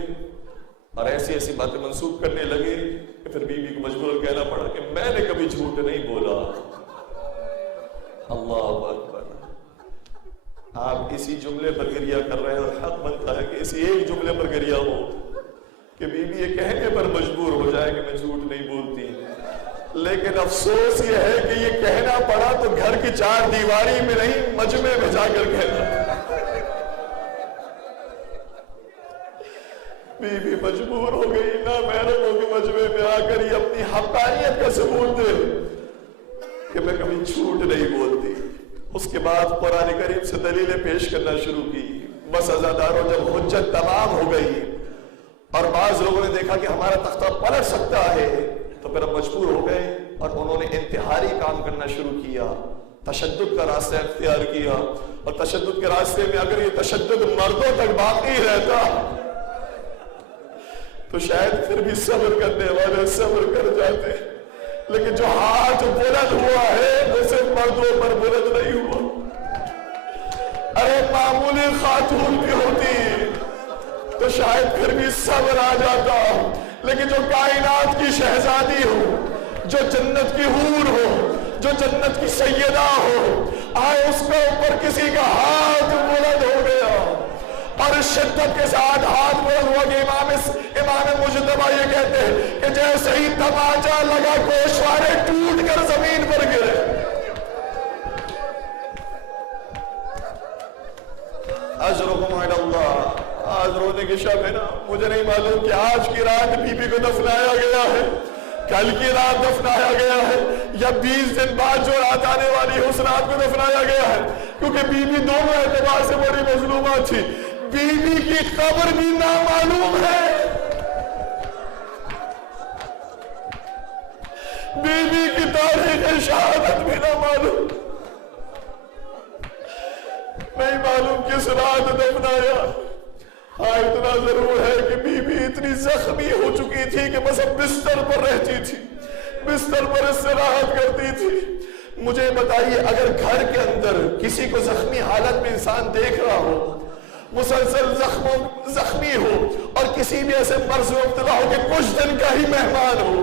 اور ایسی ایسی باتیں منسوخ کرنے لگے کہ پھر بیوی کو مجبور کہنا پڑا کہ میں نے کبھی جھوٹ نہیں بولا۔ اللہ اکبر۔ آپ اسی جملے پر گریہ کر رہے ہیں اور حق بنتا ہے کہ اسی ایک جملے پر گریہ ہو کہ بیوی یہ کہنے پر مجبور ہو جائے کہ میں جھوٹ نہیں بولتی، لیکن افسوس یہ ہے کہ یہ کہنا پڑا تو گھر کی 4 دیواری میں نہیں، مجمع میں جا کر کہنا۔ بیوی مجبور ہو گئی نا محرموں کے مجمع میں آ کر یہ اپنی حقانیت کا ثبوت دے کہ میں کبھی جھوٹ نہیں بولتی۔ اس کے بعد قرآن کریم سے دلیلیں پیش کرنا شروع کی۔ بس عزاداروں، جب حجت تمام ہو گئی اور بعض لوگوں نے دیکھا کہ ہمارا تختہ پلٹ سکتا ہے تو پھر اب مجبور ہو گئے اور انہوں نے انتحاری کام کرنا شروع کیا، تشدد کا راستہ اختیار کیا، اور تشدد کے راستے میں اگر یہ تشدد مردوں تک باقی رہتا تو شاید پھر بھی صبر کرنے والے صبر کر جاتے، لیکن جو ہاتھ بلند ہوا ہے وہ صرف مردوں پر بلند نہیں ہوا۔ ارے معمولی خاتون بھی ہوتی تو شاید پھر بھی صبر آ جاتا، لیکن جو کائنات کی شہزادی ہو، جو جنت کی حور ہو، جو جنت کی سیدہ ہو، آئے اس کے اوپر کسی کا ہاتھ بلند ہو گیا اور شدت کے ساتھ ہاتھ بلند ہوا کہ امام مجتبی یہ کہتے ہیں کہ جیسے ہی تماچا لگا گوشوارے ٹوٹ کر زمین پر گرے۔ اجرکم علی اللہ۔ آج رونے کی شب ہے نا، مجھے نہیں معلوم کہ آج کی رات بی بی کو دفنایا گیا ہے، کل کی رات دفنایا گیا ہے، یا 20 دن بعد جو رات آنے والی ہے اس رات کو دفنایا گیا ہے، کیونکہ بی بی دونوں اعتبار سے بڑی مظلومہ تھی۔ بی بی کی قبر بھی نامعلوم ہے، بی بی کی تاریخ شہادت بھی نامعلوم، نہیں معلوم کس رات دفنایا۔ ہاں اتنا ضرور ہے کہ بی بی اتنی زخمی ہو چکی تھی کہ بس اب بستر پر رہتی تھی، بستر پر استراحت کرتی تھی۔ مجھے بتائیے اگر گھر کے اندر کسی کو زخمی حالت میں انسان دیکھ رہا ہو، مسلسل زخمی ہو اور کسی بھی ایسے مرض میں مبتلا ہو کہ کچھ دن کا ہی مہمان ہو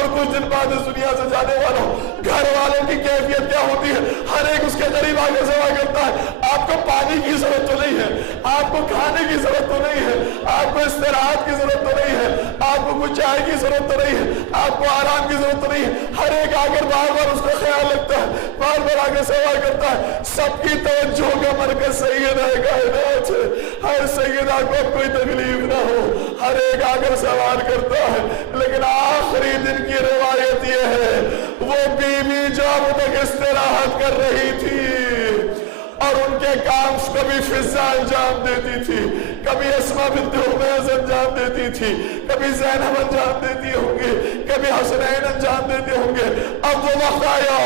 اور کچھ دن بعد اس دنیا سے جانے والوں گھر والوں کی کیفیت کیا ہوتی ہے؟ ہر ایک اس کے قریب آگے سوال کرتا ہے آپ کو پانی کی ضرورت تو نہیں ہے، آپ کو کھانے کی ضرورت تو نہیں ہے، آپ کو استراحت کی ضرورت تو نہیں ہے، آپ کو کچھ چائے کی ضرورت تو نہیں ہے، آپ کو آرام کی ضرورت تو نہیں ہے۔ ہر ایک آگر بار بار اس کو خیال لگتا ہے، بار بار آگے سوال کرتا ہے۔ سب کی توجہ کا مرکز سیدہ کائنات ہے، ہر سیدہ کو اب کوئی تکلیف نہ ہو، ہر ایک آگر سوال کرتا ہے۔ لیکن آخری دن کی روایت یہ ہے وہ بیوی جب تک استراحت کر رہی تھی اور ان کے کام کبھی فضا انجام دیتی تھی، کبھی اسماء بنت امیس انجام دیتی تھی، کبھی زینب انجام دیتی ہوں گی، کبھی حسنین انجام دیتے ہوں گے۔ اب وہ وقت آیا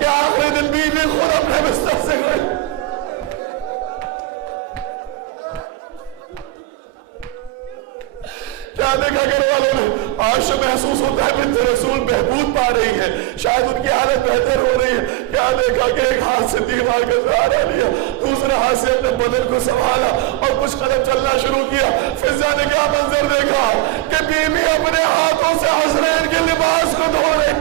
کہ آخری دن بیوی خود اپنے بستر سے گئی۔ کیا دیکھا گھر والوں نے؟ آج محسوس ہوتا ہے بنت رسول بہبود پا رہی ہے، شاید ان کی حالت بہتر ہو رہی ہے۔ کیا دیکھا کہ ایک ہاتھ سے دیوار کا سہارا لیا، دوسرے ہاتھ سے اپنے بدن کو سنبھالا اور کچھ قدم چلنا شروع کیا۔ فضا نے کیا منظر دیکھا کہ بیوی اپنے ہاتھوں سے حسنین کے لباس کو دھو رہی۔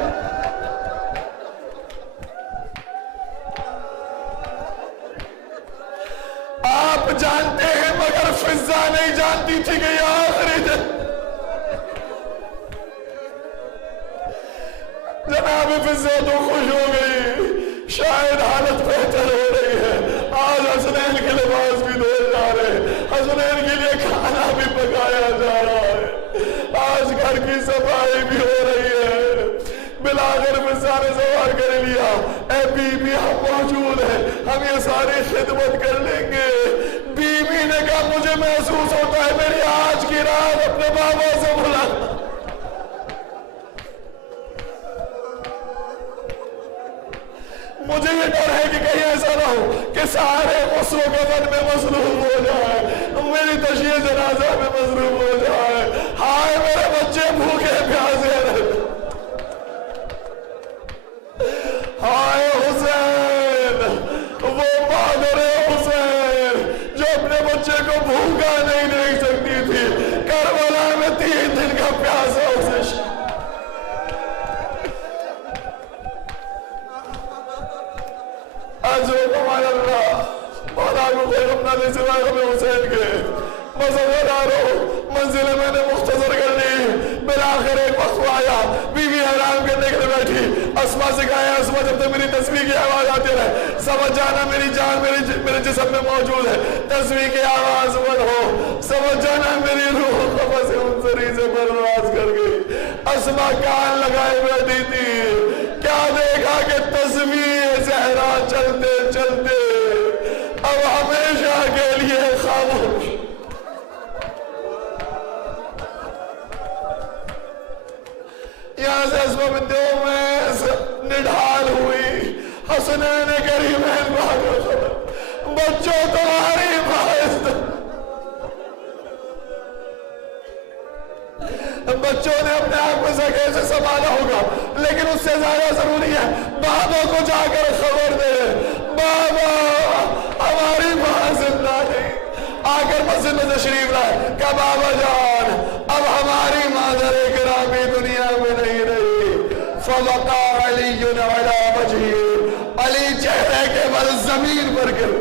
آپ جانتے ہیں مگر فضا نہیں جانتی تھی کہ یہ آخری دن۔ جناب فضا تو خوش ہو گئی، شاید حالت بہتر ہو رہی ہے، آج حسنین کے لباس بھی دھوئے جا رہے ہیں، حسنین کے لیے کھانا بھی پکایا جا رہا ہے، آج گھر کی صفائی بھی ہو رہی ہے۔ بلاخر فضا نے سوال کر لیا، اے بی بی ہم موجود ہیں، ہم یہ ساری خدمت کر لیں گے۔ بیوی نے کہا مجھے محسوس ہوتا ہے میری آج کی رات اپنے بابا سے ملاقات۔ مجھے یہ ڈر ہے کہ کہیں ایسا نہ ہو کہ سارے غسل و کفن میں مصروف ہو جائے، میری تشییع جنازہ میں مصروف ہو جائے، ہائے میرے بچے بھوکے پیاسے رہتے۔ ہائے حسین، وہ مادر حسین جو اپنے بچے کو بھوکا نہیں دیکھ سکتی تھی، کربلا میں 3 دن کا پیاسا اسے مولا کو غیرم نہ دے سوائے غم حسین کے۔ مزودارو منزل میں نے مختصر کر لی۔ بلاخر ایک وقت آیا، بیوی حیران کرنے کے لیے بیٹھی، اسما سے کہا اسما جب تک میری تسبیح کی آواز آتی رہے سمجھ جانا میری جان میرے جسم میں موجود ہے، تسبیح کی آواز مت ہو، سمجھ جانا میری روح قفس منصری سے پرواز کر گئی۔ اسما کان لگائے بیٹھی تھی، کیا دیکھا کہ تسبیح زہرا چلتے چلتے اب ہمیشہ کے لیے خاموش۔ یہاں سے اسما بنت امیس نڈھال ہوئی، حسنین کریمین بھاگو خبر، بچوں تمہاری باعث، بچوں نے اپنے آپ کو کیسے سنبھالا ہوگا، لیکن اس سے زیادہ ضروری ہے بابا کو جا کر خبر دے، بابا ہماری ماں زندہ نہیں، آ کر مسجد میں تشریف لائے، کہ بابا جان اب ہماری مادر گرامی دنیا میں نہیں رہی۔ فوقع علی علی وجہہ، علی چہرے کے بل زمین پر گر۔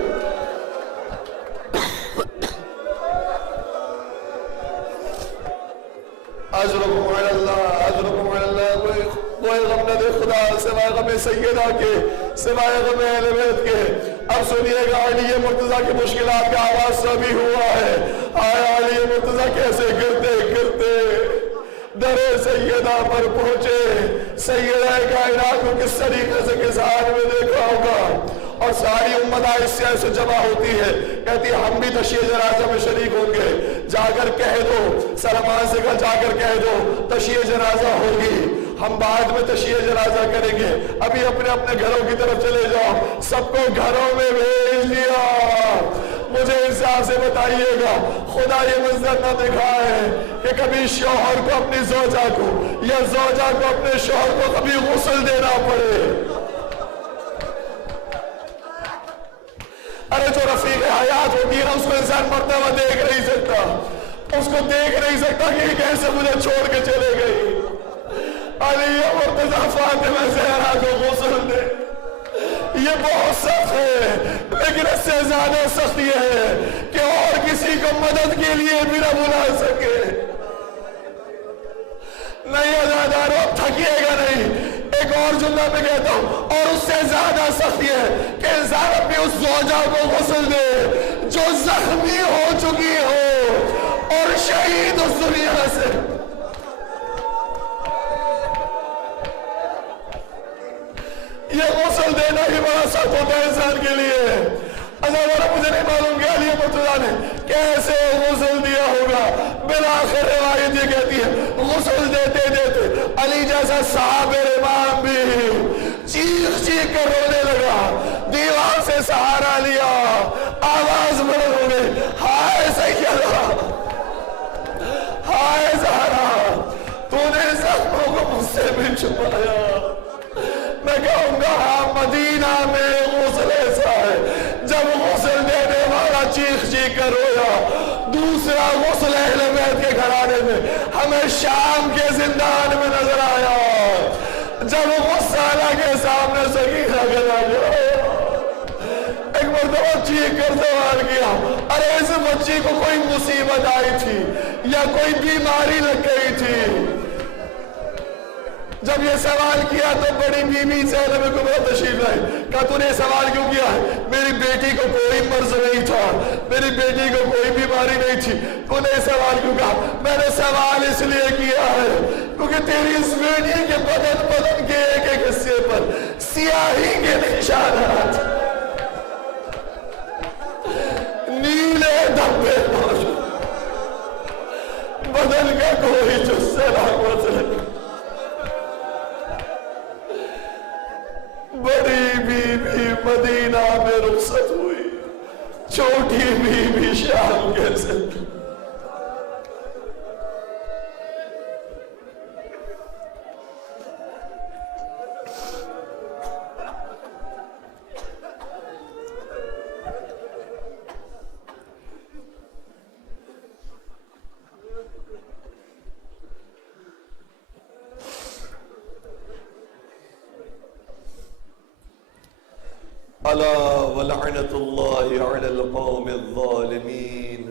اجرکم علی اللہ، اجرکم علی اللہ، کوئی غم نہ دے خدا سوائے غم سیدہ کے، سوائے غم اہل بیت کے۔ اب سنیے گا علی مرتضیٰ کی مشکلات کا آواز سبھی ہوا ہے۔ آیا علی مرتضیٰ کیسے گرتے گرتے در سیدہ پر پہنچے، سیدہ کائنات کو کس طریقے سے کس حال میں دیکھا ہوگا، اور ساری امت آہستہ سے جمع ہوتی ہے، کہتی ہے ہم بھی تشییع جنازہ میں شریک ہوں گے۔ جا کر کہہ دو، سلمان سے کہا جا کر کہہ دو تشییع جنازہ ہوگی، ہم بعد میں تشییع جنازہ کریں گے، ابھی اپنے اپنے گھروں کی طرف چلے جاؤ۔ سب کو گھروں میں بھیج دیا۔ مجھے انصاف سے بتائیے گا، خدا یہ منظر نہ دکھائے کہ کبھی شوہر کو اپنی زوجہ کو یا زوجہ کو اپنے شوہر کو کبھی غسل دینا پڑے۔ ارے جو رفیق حیات ہوتی ہے نا، اس کو انسان مرتا ہوا دیکھ نہیں سکتا، اس کو دیکھ نہیں سکتا کہ یہ کیسے مجھے چھوڑ کے چلے گئی۔ علی مرتضی فاطمہ زہرا کو غسل دے. یہ بہت سخت ہے، لیکن اس سے زیادہ سخت یہ ہے کہ اور کسی کو مدد کے لیے بھی نہ بلا سکے. نہیں عزادارو، تھکیے گا نہیں. ایک اور جملہ میں کہتا ہوں، اور اس سے زیادہ سخت یہ ہے کہ انسان اپنی اس زوجہ کو غسل دے جو زخمی ہو چکی ہو اور شہید اس دنیا سے. یہ غسل دینا ہی بڑا سخت ہوتا ہے انسان کے لیے. مجھے نہیں معلوم کہ علی مرتضیٰ نے کیسے غسل دیا ہوگا. بالآخر روایت یہ کہتی ہے غسل دیتے دیتے علی جیسا صاحب امام بھی چیخ چیخ کر رونے لگا، دیوار سے سہارا لیا، آواز بلند ہو گئی، ہائے سیدہ، ہائے زہرا، تو نے زخموں کو مجھ سے بھی چھپایا. میں کہوں گا ہاں، مدینہ میں غسل ایسا ہے جب غسل دینے والا چیخ چیخ کر رویا. دوسرا غسل اہل بیت کے گھرانے میں ہمیں شام کے زندان میں نظر آیا جب غسالہ کے سامنے سکینہ کے لگا. ایک مرتبہ چیخ کر سوال کیا، ارے اس بچی کو کوئی مصیبت آئی تھی یا کوئی بیماری لگ گئی تھی؟ جب یہ سوال کیا تو بڑی بیوی زینب کبریٰ تشریف لائی. کہا تو نے سوال کیوں کیا ہے؟ میری بیٹی کو کوئی مرض نہیں تھا، میری بیٹی کو کوئی بیماری نہیں تھی. تو نے سوال کیوں کہا؟ میں نے سوال اس لیے کیا ہے کیونکہ تیری اس بیٹی کے بدن کے ایک ایک حصے پر سیاہی کے نشانات، نیلے دھبے موجود، بدن کا کوئی جزو ناموز نہیں. بڑی بیوی مدینہ میں رخصت ہوئی، چھوٹی بیوی شام کے زندہ. الا ولعنت اللہ علی القوم الظالمین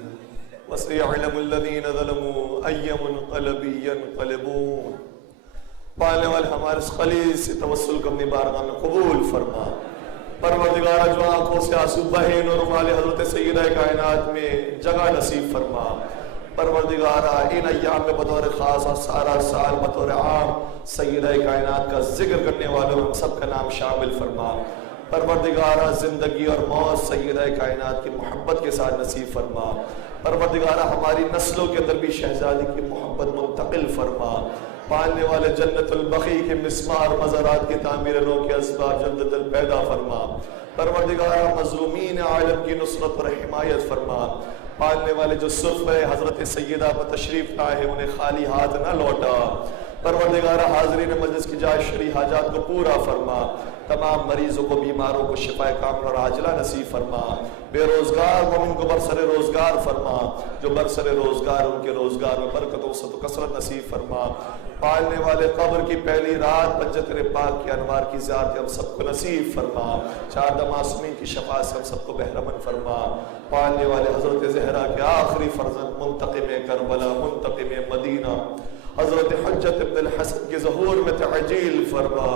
وسيعلم الذین ظلموا ای منقلب ینقلبون. پالنے والے ہمارے اس خلیل سے توسل کو اپنی بارگاہ میں قبول فرما. پروردگارہ جو آنکھوں سے آنسو بہے نور مال حضرت سیدہ کائنات میں جگہ نصیب فرما. پروردگارہ ان ایام میں بطور خاص اور سارا سال بطور عام سیدہ کائنات کا ذکر کرنے والوں ہم سب کا نام شامل فرما. پروردگارہ زندگی اور موت سیدہ کائنات کی محبت کے ساتھ نصیب فرما. پروردگارہ ہماری نسلوں کے اندر بھی شہزادی کی محبت منتقل فرما. پالنے والے جنت البقیع کے مسمار مزارات کی تعمیر نو کے اسباب جنت پیدا فرما. پروردگارہ مظلومین عالم کی نصرت اور حمایت فرما. پالنے والے جو صرف حضرت سیدہ پر تشریف لائے ہیں انہیں خالی ہاتھ نہ لوٹا. پروردگارہ حاضرین مجلس کی جائے شرعی حاجات کو پورا فرما. تمام مریضوں کو بیماروں کو شفا کامل اور عاجلہ نصیب فرما. بے روزگار مومن کو برسر روزگار فرما. جو برسر روزگار ان کے روزگار میں برکت و وسعت و کثرت نصیب فرما. پالنے والے قبر کی پہلی رات پنجتر پاک کی انوار کی زیارت ہم سب کو نصیب فرما. چار معصومین کی شفاعت سے ہم سب کو بہرمند فرما. پالنے والے حضرت زہرا کے آخری فرزند منتقم کربلا منتقم مدینہ حضرت حجت ابن الحسن کے ظہور میں تعجیل فرما.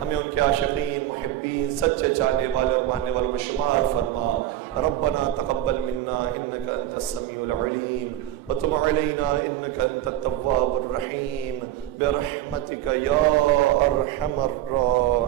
ہمیں ان کے عاشقین محبین سچے چاہنے والے اور ماننے والوں میں شمار فرما. ربنا تقبل منا انك انت السميع العليم وتب علينا انك انت التواب الرحيم برحمتك يا ارحم الراحمين.